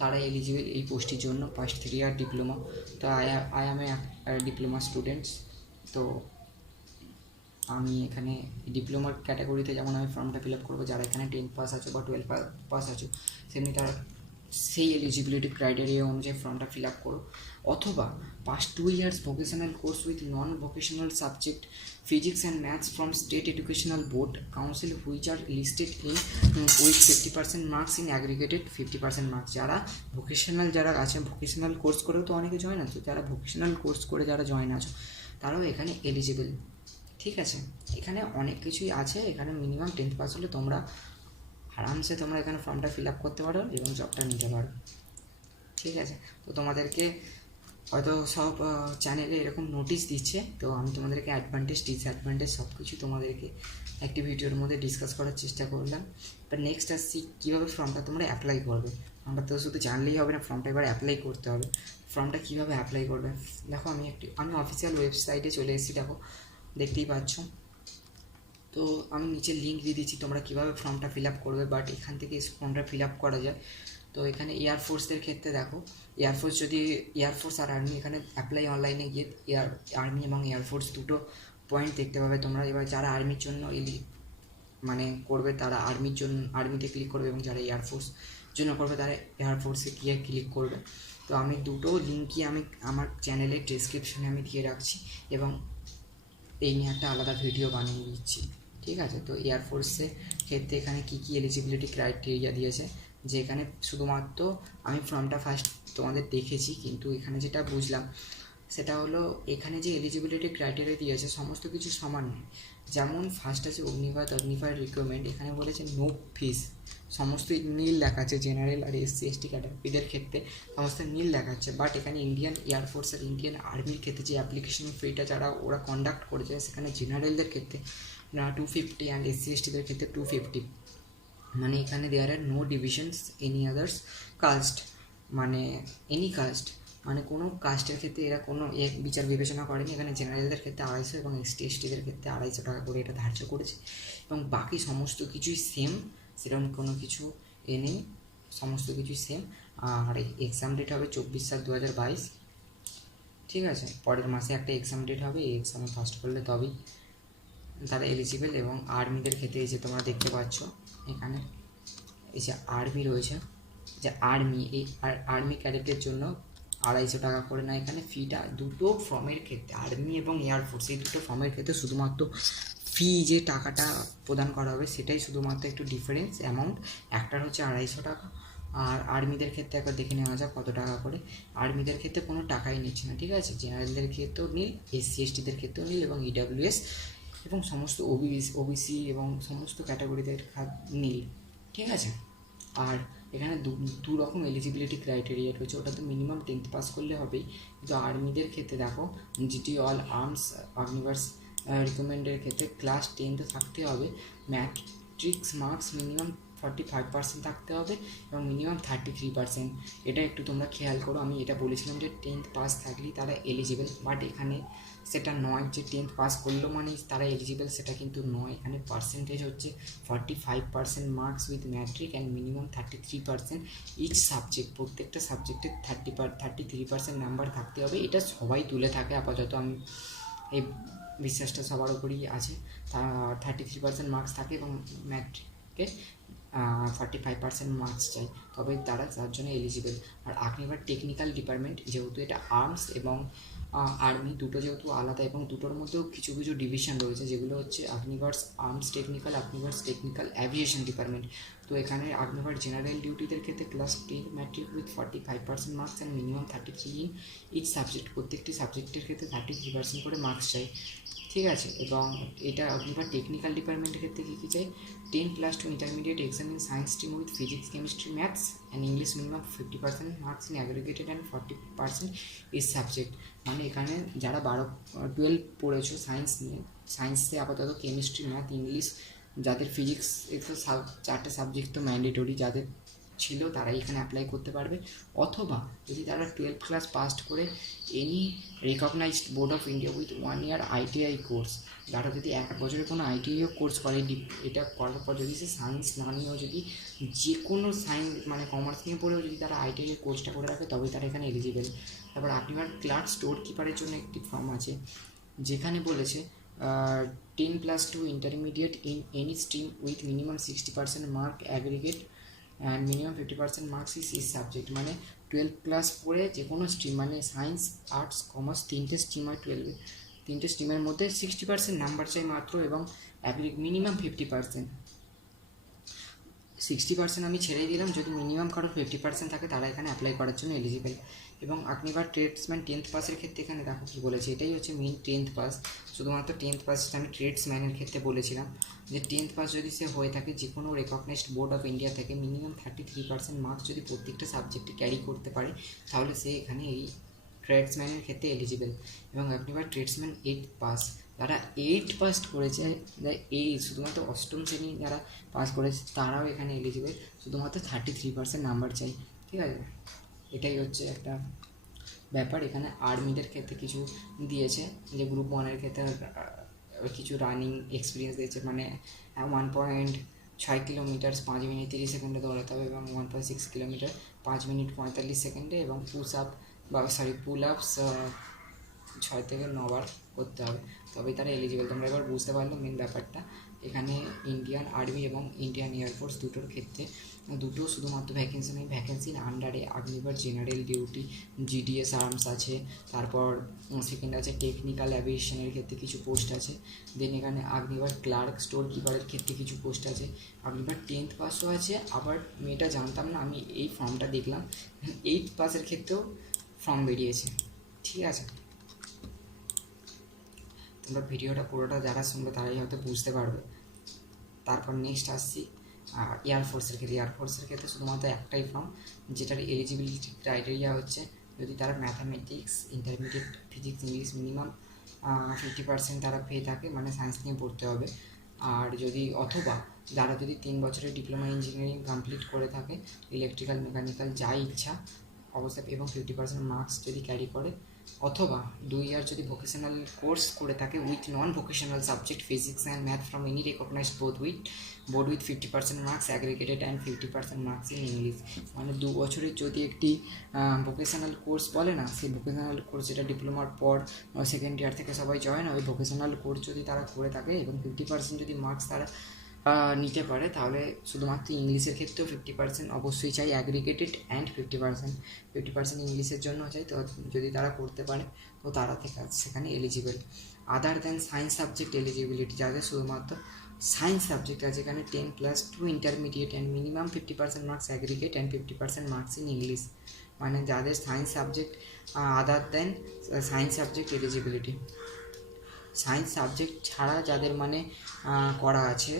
তারা এলিজিবেল এই পোস্টের জন্য, পাস্ট 3 ইয়ার ডিপ্লোমা। তো I am A diploma students. তো আমি এখানে ডিপ্লোমার ক্যাটাগরিতে যেমন আমি ফর্মটা ফিল আপ করবো, যারা এখানে 10 পাস আছো বা 12 পাস আছো, সেমনি তারা সেই এলিজিবিলিটি ক্রাইটেরিয়া অনুযায়ী ফর্মটা ফিল আপ করো। অথবা past 2 years vocational course with non vocational subject physics and maths from state educational board council which are listed in with 50% marks in aggregated 50% marks. যারা ভোকেশনাল যারা আছে, ভোকেশনাল কোর্স করেও তো অনেকে জয়েন আছো, যারা ভোকেশনাল কোর্স করে যারা জয়েন আছো তারাও এখানে এলিজিবল। ঠিক আছে, এখানে অনেক কিছুই আছে, এখানে মিনিমাম 10th পাস হলে তোমরা আরামসে তোমরা এখানে ফর্মটা ফিল আপ করতে পারো এবং জবটা নিতে পারো। ঠিক আছে, তো তোমাদেরকে হয়তো সব চ্যানেলে এরকম নোটিশ দিচ্ছে, তো আমি তোমাদেরকে অ্যাডভান্টেজ ডিসঅ্যাডভান্টেজ সব কিছু তোমাদেরকে একটি ভিডিওর মধ্যে ডিসকাস করার চেষ্টা করলাম। এবার নেক্সট আসছি কীভাবে ফর্মটা তোমরা অ্যাপ্লাই করবে। ফর্মটা তো শুধু জানলেই হবে না, ফর্মটা এবার অ্যাপ্লাই করতে হবে। ফর্মটা কীভাবে অ্যাপ্লাই করবে দেখো, আমি অফিসিয়াল ওয়েবসাইটে চলে এসেছি, দেখো দেখতেই পাচ্ছ। তো আমি নিচে লিঙ্ক দিয়ে দিচ্ছি তোমরা কীভাবে ফর্মটা ফিল আপ করবে, বাট এখান থেকে ফর্মটা ফিল আপ করা যায়। তো এখানে এয়ারফোর্সদের ক্ষেত্রে দেখো, এয়ারফোর্স আর আর্মি, এখানে অ্যাপ্লাই অনলাইনে গিয়ে আর্মি এবং এয়ারফোর্স দুটো পয়েন্ট দেখতে পাবে তোমরা। এবার যারা আর্মির জন্য মানে করবে তারা আর্মিতে ক্লিক করবে, এবং যারা এয়ারফোর্স জন্য করবে তারা এয়ারফোর্সে গিয়ে ক্লিক করবে। তো আমি দুটো লিঙ্কই আমি আমার চ্যানেলের ডেসক্রিপশনে আমি দিয়ে রাখছি, এবং এই নিয়ে একটা আলাদা ভিডিও বানিয়ে দিচ্ছি। ঠিক আছে, তো এয়ারফোর্সের ক্ষেত্রে এখানে কী কী এলিজিবিলিটি ক্রাইটেরিয়া দিয়েছে, যে এখানে শুধুমাত্র আমি ফর্মটা ফার্স্ট তোমাদের দেখেছি, কিন্তু এখানে যেটা বুঝলাম সেটা হলো এখানে যে এলিজিবিলিটি ক্রাইটেরিয়া দিয়েছে সমস্ত কিছু সমান নয়। যেমন ফার্স্ট আছে অগ্নিফায়ার রিকোয়ারমেন্ট, এখানে বলেছে নো ফিস, সমস্ত নীল দেখাচ্ছে, জেনারেল আর SC/ST ক্যাটাগরিদের ক্ষেত্রে সমস্ত নীল দেখাচ্ছে। বাট এখানে ইন্ডিয়ান এয়ারফোর্স আর ইন্ডিয়ান আর্মির ক্ষেত্রে যে অ্যাপ্লিকেশন ফিটা যারা ওরা কন্ডাক্ট করেছে, সেখানে জেনারেলদের ক্ষেত্রে 250 অ্যান্ড SC/STদের ক্ষেত্রে 250। মানে এখানে there are no divisions any others caste, মানে এনি কাস্ট, মানে কোনো কাস্টের ক্ষেত্রে এরা কোনো এক বিচার বিবেচনা করেনি। এখানে জেনারেলদের ক্ষেত্রে 250 এবং এসটি এসটিদের ক্ষেত্রে 250 টাকা করে এটা ধার্য করেছে, এবং বাকি সমস্ত কিছুই সেম, সেরকম কোনো কিছু নেই, সমস্ত কিছুই সেম। আর এক্সাম ডেট হবে 24/7/2022, ঠিক আছে। পরের মাসে একটা এক্সাম ডেট হবে, এই এক্সামে পাস করলে তবেই তারা এলিজিবল। এবং আর্মিদের ক্ষেত্রে এই যে তোমরা দেখতে পাচ্ছ এখানে এই যে আর্মি রয়েছে, যে আর্মি, এই আর্মি ক্যাডেটের জন্য 250 টাকা করে না এখানে ফিটা। দুটো ফর্মের ক্ষেত্রে, আর্মি এবং এয়ারফোর্স, এই দুটো ফর্মের ক্ষেত্রে শুধুমাত্র ফি যে টাকাটা প্রদান করা হবে সেটাই শুধুমাত্র একটু ডিফারেন্স অ্যামাউন্ট, একটার হচ্ছে 250 টাকা। আর আর্মিদের ক্ষেত্রে একবার দেখে নেওয়া যাক কত টাকা করে। আর্মিদের ক্ষেত্রে কোনো টাকাই নিচ্ছে না, ঠিক আছে। জেনারেলদের ক্ষেত্রেও নীল, এসসি এসটিদের ক্ষেত্রেও নীল, এবং ইডাব্লিউএস এবং সমস্ত ওবিসি এবং সমস্ত ক্যাটাগরিদের নীল, ঠিক আছে। আর এখানে দু রকম এলিজিবিলিটি ক্রাইটেরিয়া রয়েছে, ওটা তো মিনিমাম 10th পাস করলে হবেই। কিন্তু আর্মিদের ক্ষেত্রে দেখো, জিটি অল আর্মস অগ্নিভার্স রিকমেন্ডের ক্ষেত্রে ক্লাস 10 থাকতে হবে, ম্যাট্রিক্স মার্কস মিনিমাম 45% থাকতে হবে, এবং মিনিমাম 33%। এটা একটু তোমরা খেয়াল করো, আমি এটা বলেছিলাম যে 10th পাস থাকলেই তারা এলিজিবল, বাট এখানে সেটা নয় যে 10th পাস করলো মানে তারা এলিজিবল, সেটা কিন্তু নয়। এখানে পার্সেন্টেজ হচ্ছে 45% marks with matric and minimum 33% each subject, প্রত্যেকটা সাবজেক্টে 33% নাম্বার থাকতে হবে। এটা সবাই তুলে থাকে আপাতত, আমি এই বিশ্বাসটা সবার উপরই আছে। 33% মার্কস থাকে এবং ম্যাট্রিকে 45% মার্কস চাই, তবে তারা তার জন্য এলিজিবল। আর আগ্নিভার টেকনিক্যাল ডিপার্টমেন্ট, যেহেতু এটা আর্মস এবং আর্মি দুটো যেহেতু আলাদা, এবং দুটোর মধ্যেও কিছু কিছু ডিভিশন রয়েছে, যেগুলো হচ্ছে Agniveers arms technical, Agniveers technical aviation department. তো এখানে অগ্নিভার জেনারেল ডিউটিদের ক্ষেত্রে class 10 matric with 45% marks and minimum 33 in each subject, প্রত্যেকটি সাবজেক্টের ক্ষেত্রে 33% করে মার্কস চাই, ঠিক আছে। এবং এটা অগ্নিভার টেকনিক্যাল ডিপার্টমেন্টের ক্ষেত্রে কী কী চাই, 10+2 intermediate exam in science stream with physics chemistry maths and English, minimum 50% marks in aggregated and 40% is subject. মানে এখানে যারা 12 পড়েছো সায়েন্স নিয়ে, সায়েন্সে আপাতত কেমিস্ট্রি, ম্যাথ, ইংলিশ, যাদের ফিজিক্স একটু 4টে সাবজেক্ট তো ম্যান্ডেটরি যাদের ছিল তারাই এখানে অ্যাপ্লাই করতে পারবে। অথবা যদি তারা 12th ক্লাস পাস্ট করে any recognised board of India with 1 year ITI course, যারা যদি 1 বছরের কোনো আইটিআই কোর্স করে, এটা করার পর যদি সে সায়েন্স না নিয়েও যদি যে কোনো সায়েন্স মানে কমার্স নিয়ে পড়েও যদি তারা আইটিআই কোর্সটা করে রাখে তবেই তারা এখানে এলিজিবল। তারপর আপনার ক্লার্ক স্টোর কিপারের জন্য একটি ফর্ম আছে, যেখানে বলেছে 10+2 intermediate in any stream with minimum 60% mark aggregate and minimum 50% marks is subject. মানে 12 ক্লাস পড়ে যে কোনো স্ট্রিম, মানে সায়েন্স, আর্টস, কমার্স, 3টে স্ট্রিম হয় 12, 3টে স্ট্রিমের মধ্যে 60% নাম্বার চাই মাত্র, এবং মিনিমাম 50%। 60% আমি ছেড়েই দিলাম, যদি মিনিমাম কারো 50% থাকে তারা এখানে অ্যাপ্লাই করার জন্য এলিজিবল। এবং অগ্নিভার ট্রেডসম্যান 10th পাসের ক্ষেত্রে এখানে দেখো কী বলেছে, এটাই হচ্ছে মেন 10th পাস, শুধুমাত্র 10th পাস। আমি ট্রেডসম্যানের ক্ষেত্রে বলেছিলাম যে 10th পাস যদি সে হয়ে থাকে যে কোনো রেকগনাইজড বোর্ড অফ ইন্ডিয়া থেকে, মিনিমাম 33% মার্কস যদি প্রত্যেকটা সাবজেক্টে ক্যারি করতে পারে, তাহলে সে এখানে এই ট্রেডসম্যানের ক্ষেত্রে এলিজিবল। এবং অগ্নিভার ট্রেডসম্যান 8th পাস, যারা 8 পাস করেছে, এই শুধুমাত্র অষ্টম শ্রেণী যারা পাস করেছে তারাও এখানে এলিজিবল, শুধুমাত্র 33% নাম্বার চাই, ঠিক আছে। এটাই হচ্ছে একটা ব্যাপার। এখানে আর্মিদের ক্ষেত্রে কিছু দিয়েছে, যে গ্রুপ 1-এর ক্ষেত্রে কিছু রানিং এক্সপিরিয়েন্স দিয়েছে, মানে 1.6 কিলোমিটার 5 মিনিট 30 সেকেন্ডে দৌড়াতে হবে, এবং 1.6 কিলোমিটার 5 মিনিট 45 সেকেন্ডে, এবং পুল আপস 6 থেকে 9 বার করতে হবে, তবেই তারা এলিজিবল। তোমরা এবার বুঝতে পারলো মেন ব্যাপারটা। এখানে ইন্ডিয়ান আর্মি এবং ইন্ডিয়ান এয়ারফোর্স দুটোর ক্ষেত্রে দুটো শুধুমাত্র ভ্যাকেন্সি নেই, ভ্যাকেন্সির আন্ডারে অগ্নিভার জেনারেল ডিউটি, জিডিএস আর্মস আছে, তারপর সেকেন্ড আছে টেকনিক্যাল অ্যাভিয়েশনের ক্ষেত্রে কিছু পোস্ট আছে, দেন এখানে অগ্নিভার ক্লার্ক স্টোর কিপারের ক্ষেত্রে কিছু পোস্ট আছে, অগ্নিভার 10th পাসও আছে। আবার মেয়েটা জানতাম না, আমি এই ফর্মটা দেখলাম 8th পাসের ক্ষেত্রেও ফর্ম বেরিয়েছে, ঠিক আছে। তোমরা ভিডিওটা পুরোটা যারা শুনবে তারাই হয়তো বুঝতে পারবে। তারপর নেক্সট আসছি এয়ারফোর্সের ক্ষেত্রে। এয়ারফোর্সের ক্ষেত্রে শুধুমাত্র একটাই ফর্ম, যেটার এলিজিবিলিটি ক্রাইটেরিয়া হচ্ছে যদি তারা mathematics, intermediate physics, English minimum 50% তারা পেয়ে থাকে, মানে সায়েন্স নিয়ে পড়তে হবে। আর যদি অথবা যারা যদি 3 বছরের ডিপ্লোমা ইঞ্জিনিয়ারিং কমপ্লিট করে থাকে, ইলেকট্রিক্যাল, মেকানিক্যাল যা ইচ্ছা, অবস্থায় এবং 50% মার্কস যদি ক্যারি করে, অথবা 2 ইয়ার যদি ভোকেশনাল কোর্স করে থাকে with non vocational subject physics and math from any recognized board with 50% marks aggregated and 50% marks in English. মানে 2 বছরের যদি একটি ভোকেশনাল কোর্স বলে না, সেই ভোকেশনাল কোর্স যেটা ডিপ্লোমার পর সেকেন্ড ইয়ার থেকে সবাই জয়েন হয়, ওই ভোকেশনাল কোর্স যদি তারা করে থাকে এবং 50% যদি মার্কস তারা নিতে পারে, তাহলে শুধুমাত্র ইংলিশের ক্ষেত্রেও 50% অবশ্যই চাই অ্যাগ্রিগেটেড অ্যান্ড 50% ইংলিশের জন্য চাই। তো যদি তারা করতে পারে তো তারা সেখানে eligible. Other than science subject eligibility, যাদের শুধুমাত্র সায়েন্স সাবজেক্ট আছে, এখানে 10+2 intermediate and minimum 50% marks aggregate and 50% marks in English. মানে যাদের science subject other than science subject eligibility, science subject ছাড়া যাদের মানে করা আছে,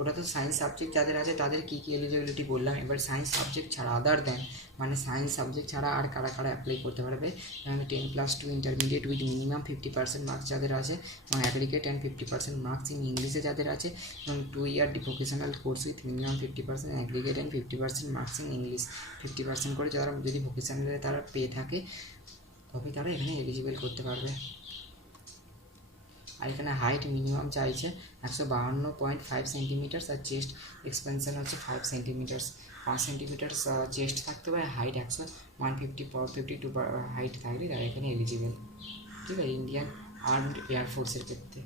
ওটা তো সায়েন্স সাবজেক্ট যাদের আছে তাদের কী কী এলিজিবিলিটি বললাম। এবার সায়েন্স সাবজেক্ট ছাড়া আদার দেন, মানে সায়েন্স সাবজেক্ট ছাড়া আর কারা কারা অ্যাপ্লাই করতে পারবে, এখানে 10+2 ইন্টারমিডিয়েট উইথ মিনিমাম 50% মার্কস যাদের আছে এবং অ্যাগ্রিগেট অ্যান্ড 50% মার্কস ইন ইংলিশে যাদের আছে, এবং 2 year vocational course with minimum 50% aggregate and 50% marks in English. 50% করে যারা যদি ভোকেশনালে তারা পেয়ে থাকে তবে তারা এখানে এলিজিবল করতে পারবে। আর এখানে হাইট মিনিমাম চাইছে 152.5 সেন্টিমিটার্স, আর চেস্ট এক্সপেনশন হচ্ছে 5 সেন্টিমিটার্স, 5 সেন্টিমিটার্স চেস্ট থাকতে হবে, হাইট 152 হাইট থাকলে তারা এখানে এলিজিবল। ঠিক আছে, ইন্ডিয়ান আর্মড এয়ারফোর্সের ক্ষেত্রে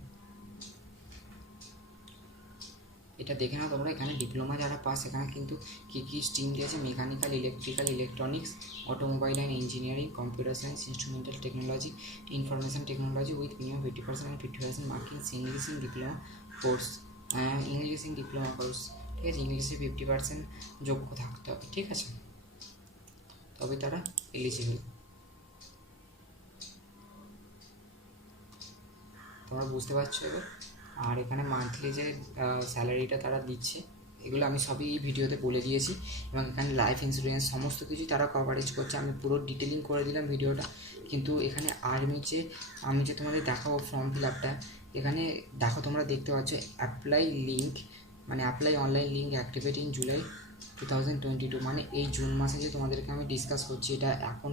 এটা দেখে নাও তোমরা। এখানে ডিপ্লোমা যারা পাস, এখানে কিন্তু কী কী স্ট্রিম দিয়েছে: mechanical, electrical, electronics, automobile and engineering, computer science, instrumental technology, information technology with minimum 50% and 50% markings English in diploma course, English in diploma course. ঠিক আছে, ইংলিশে 50% যোগ্য থাকতে হবে। ঠিক আছে, তবে তারা এলিজিবল। তোমরা বুঝতে পারছো এবার। আর এখানে মান্থলি যে স্যালারিটা তারা দিচ্ছে, এগুলো আমি সবই এই ভিডিওতে বলে দিয়েছি, এবং এখানে লাইফ ইন্স্যুরেন্স সমস্ত কিছু তারা কভারেজ করছে। আমি পুরো ডিটেলিং করে দিলাম ভিডিওটা, কিন্তু এখানে আমি যে তোমাদের দেখাবো ফর্ম ফিল আপটা, এখানে দেখো তোমরা দেখতে পাচ্ছ অ্যাপ্লাই লিঙ্ক, মানে apply online link activate in July 2022, মানে এই জুন মাসে যে তোমাদেরকে আমি ডিসকাস করছি, এটা এখন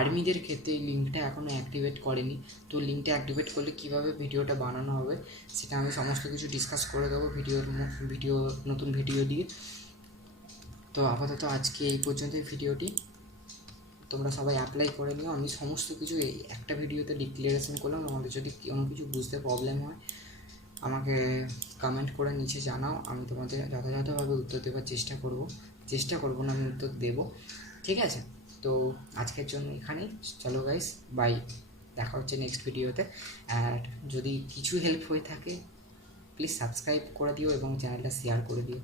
আর্মিদের ক্ষেত্রে এই লিঙ্কটা এখনও অ্যাক্টিভেট করেনি। তো লিঙ্কটা অ্যাক্টিভেট করলে কীভাবে ভিডিওটা বানানো হবে সেটা আমি সমস্ত কিছু ডিসকাস করে দেবো নতুন ভিডিও দিয়ে। তো আপাতত আজকে এই পর্যন্তই ভিডিওটি, তোমরা সবাই অ্যাপ্লাই করে নিও। আমি সমস্ত কিছু এই একটা ভিডিওতে ডিক্লারেশন করলাম। তোমাদের যদি কোনো কিছু বুঝতে প্রবলেম হয় আমাকে কমেন্ট করে নিচে জানাও, আমি তোমাদের যথাযথভাবে উত্তর দেওয়ার চেষ্টা করবো না, আমি উত্তর দেবো। ঠিক আছে, তো আজকের জন্য এখানেই, চলো গাইস, বাই, দেখা হচ্ছে নেক্সট ভিডিওতে। আর যদি কিছু হেল্প হয়ে থাকে প্লিজ সাবস্ক্রাইব করে দিও এবং চ্যানেলটা শেয়ার করে দিও।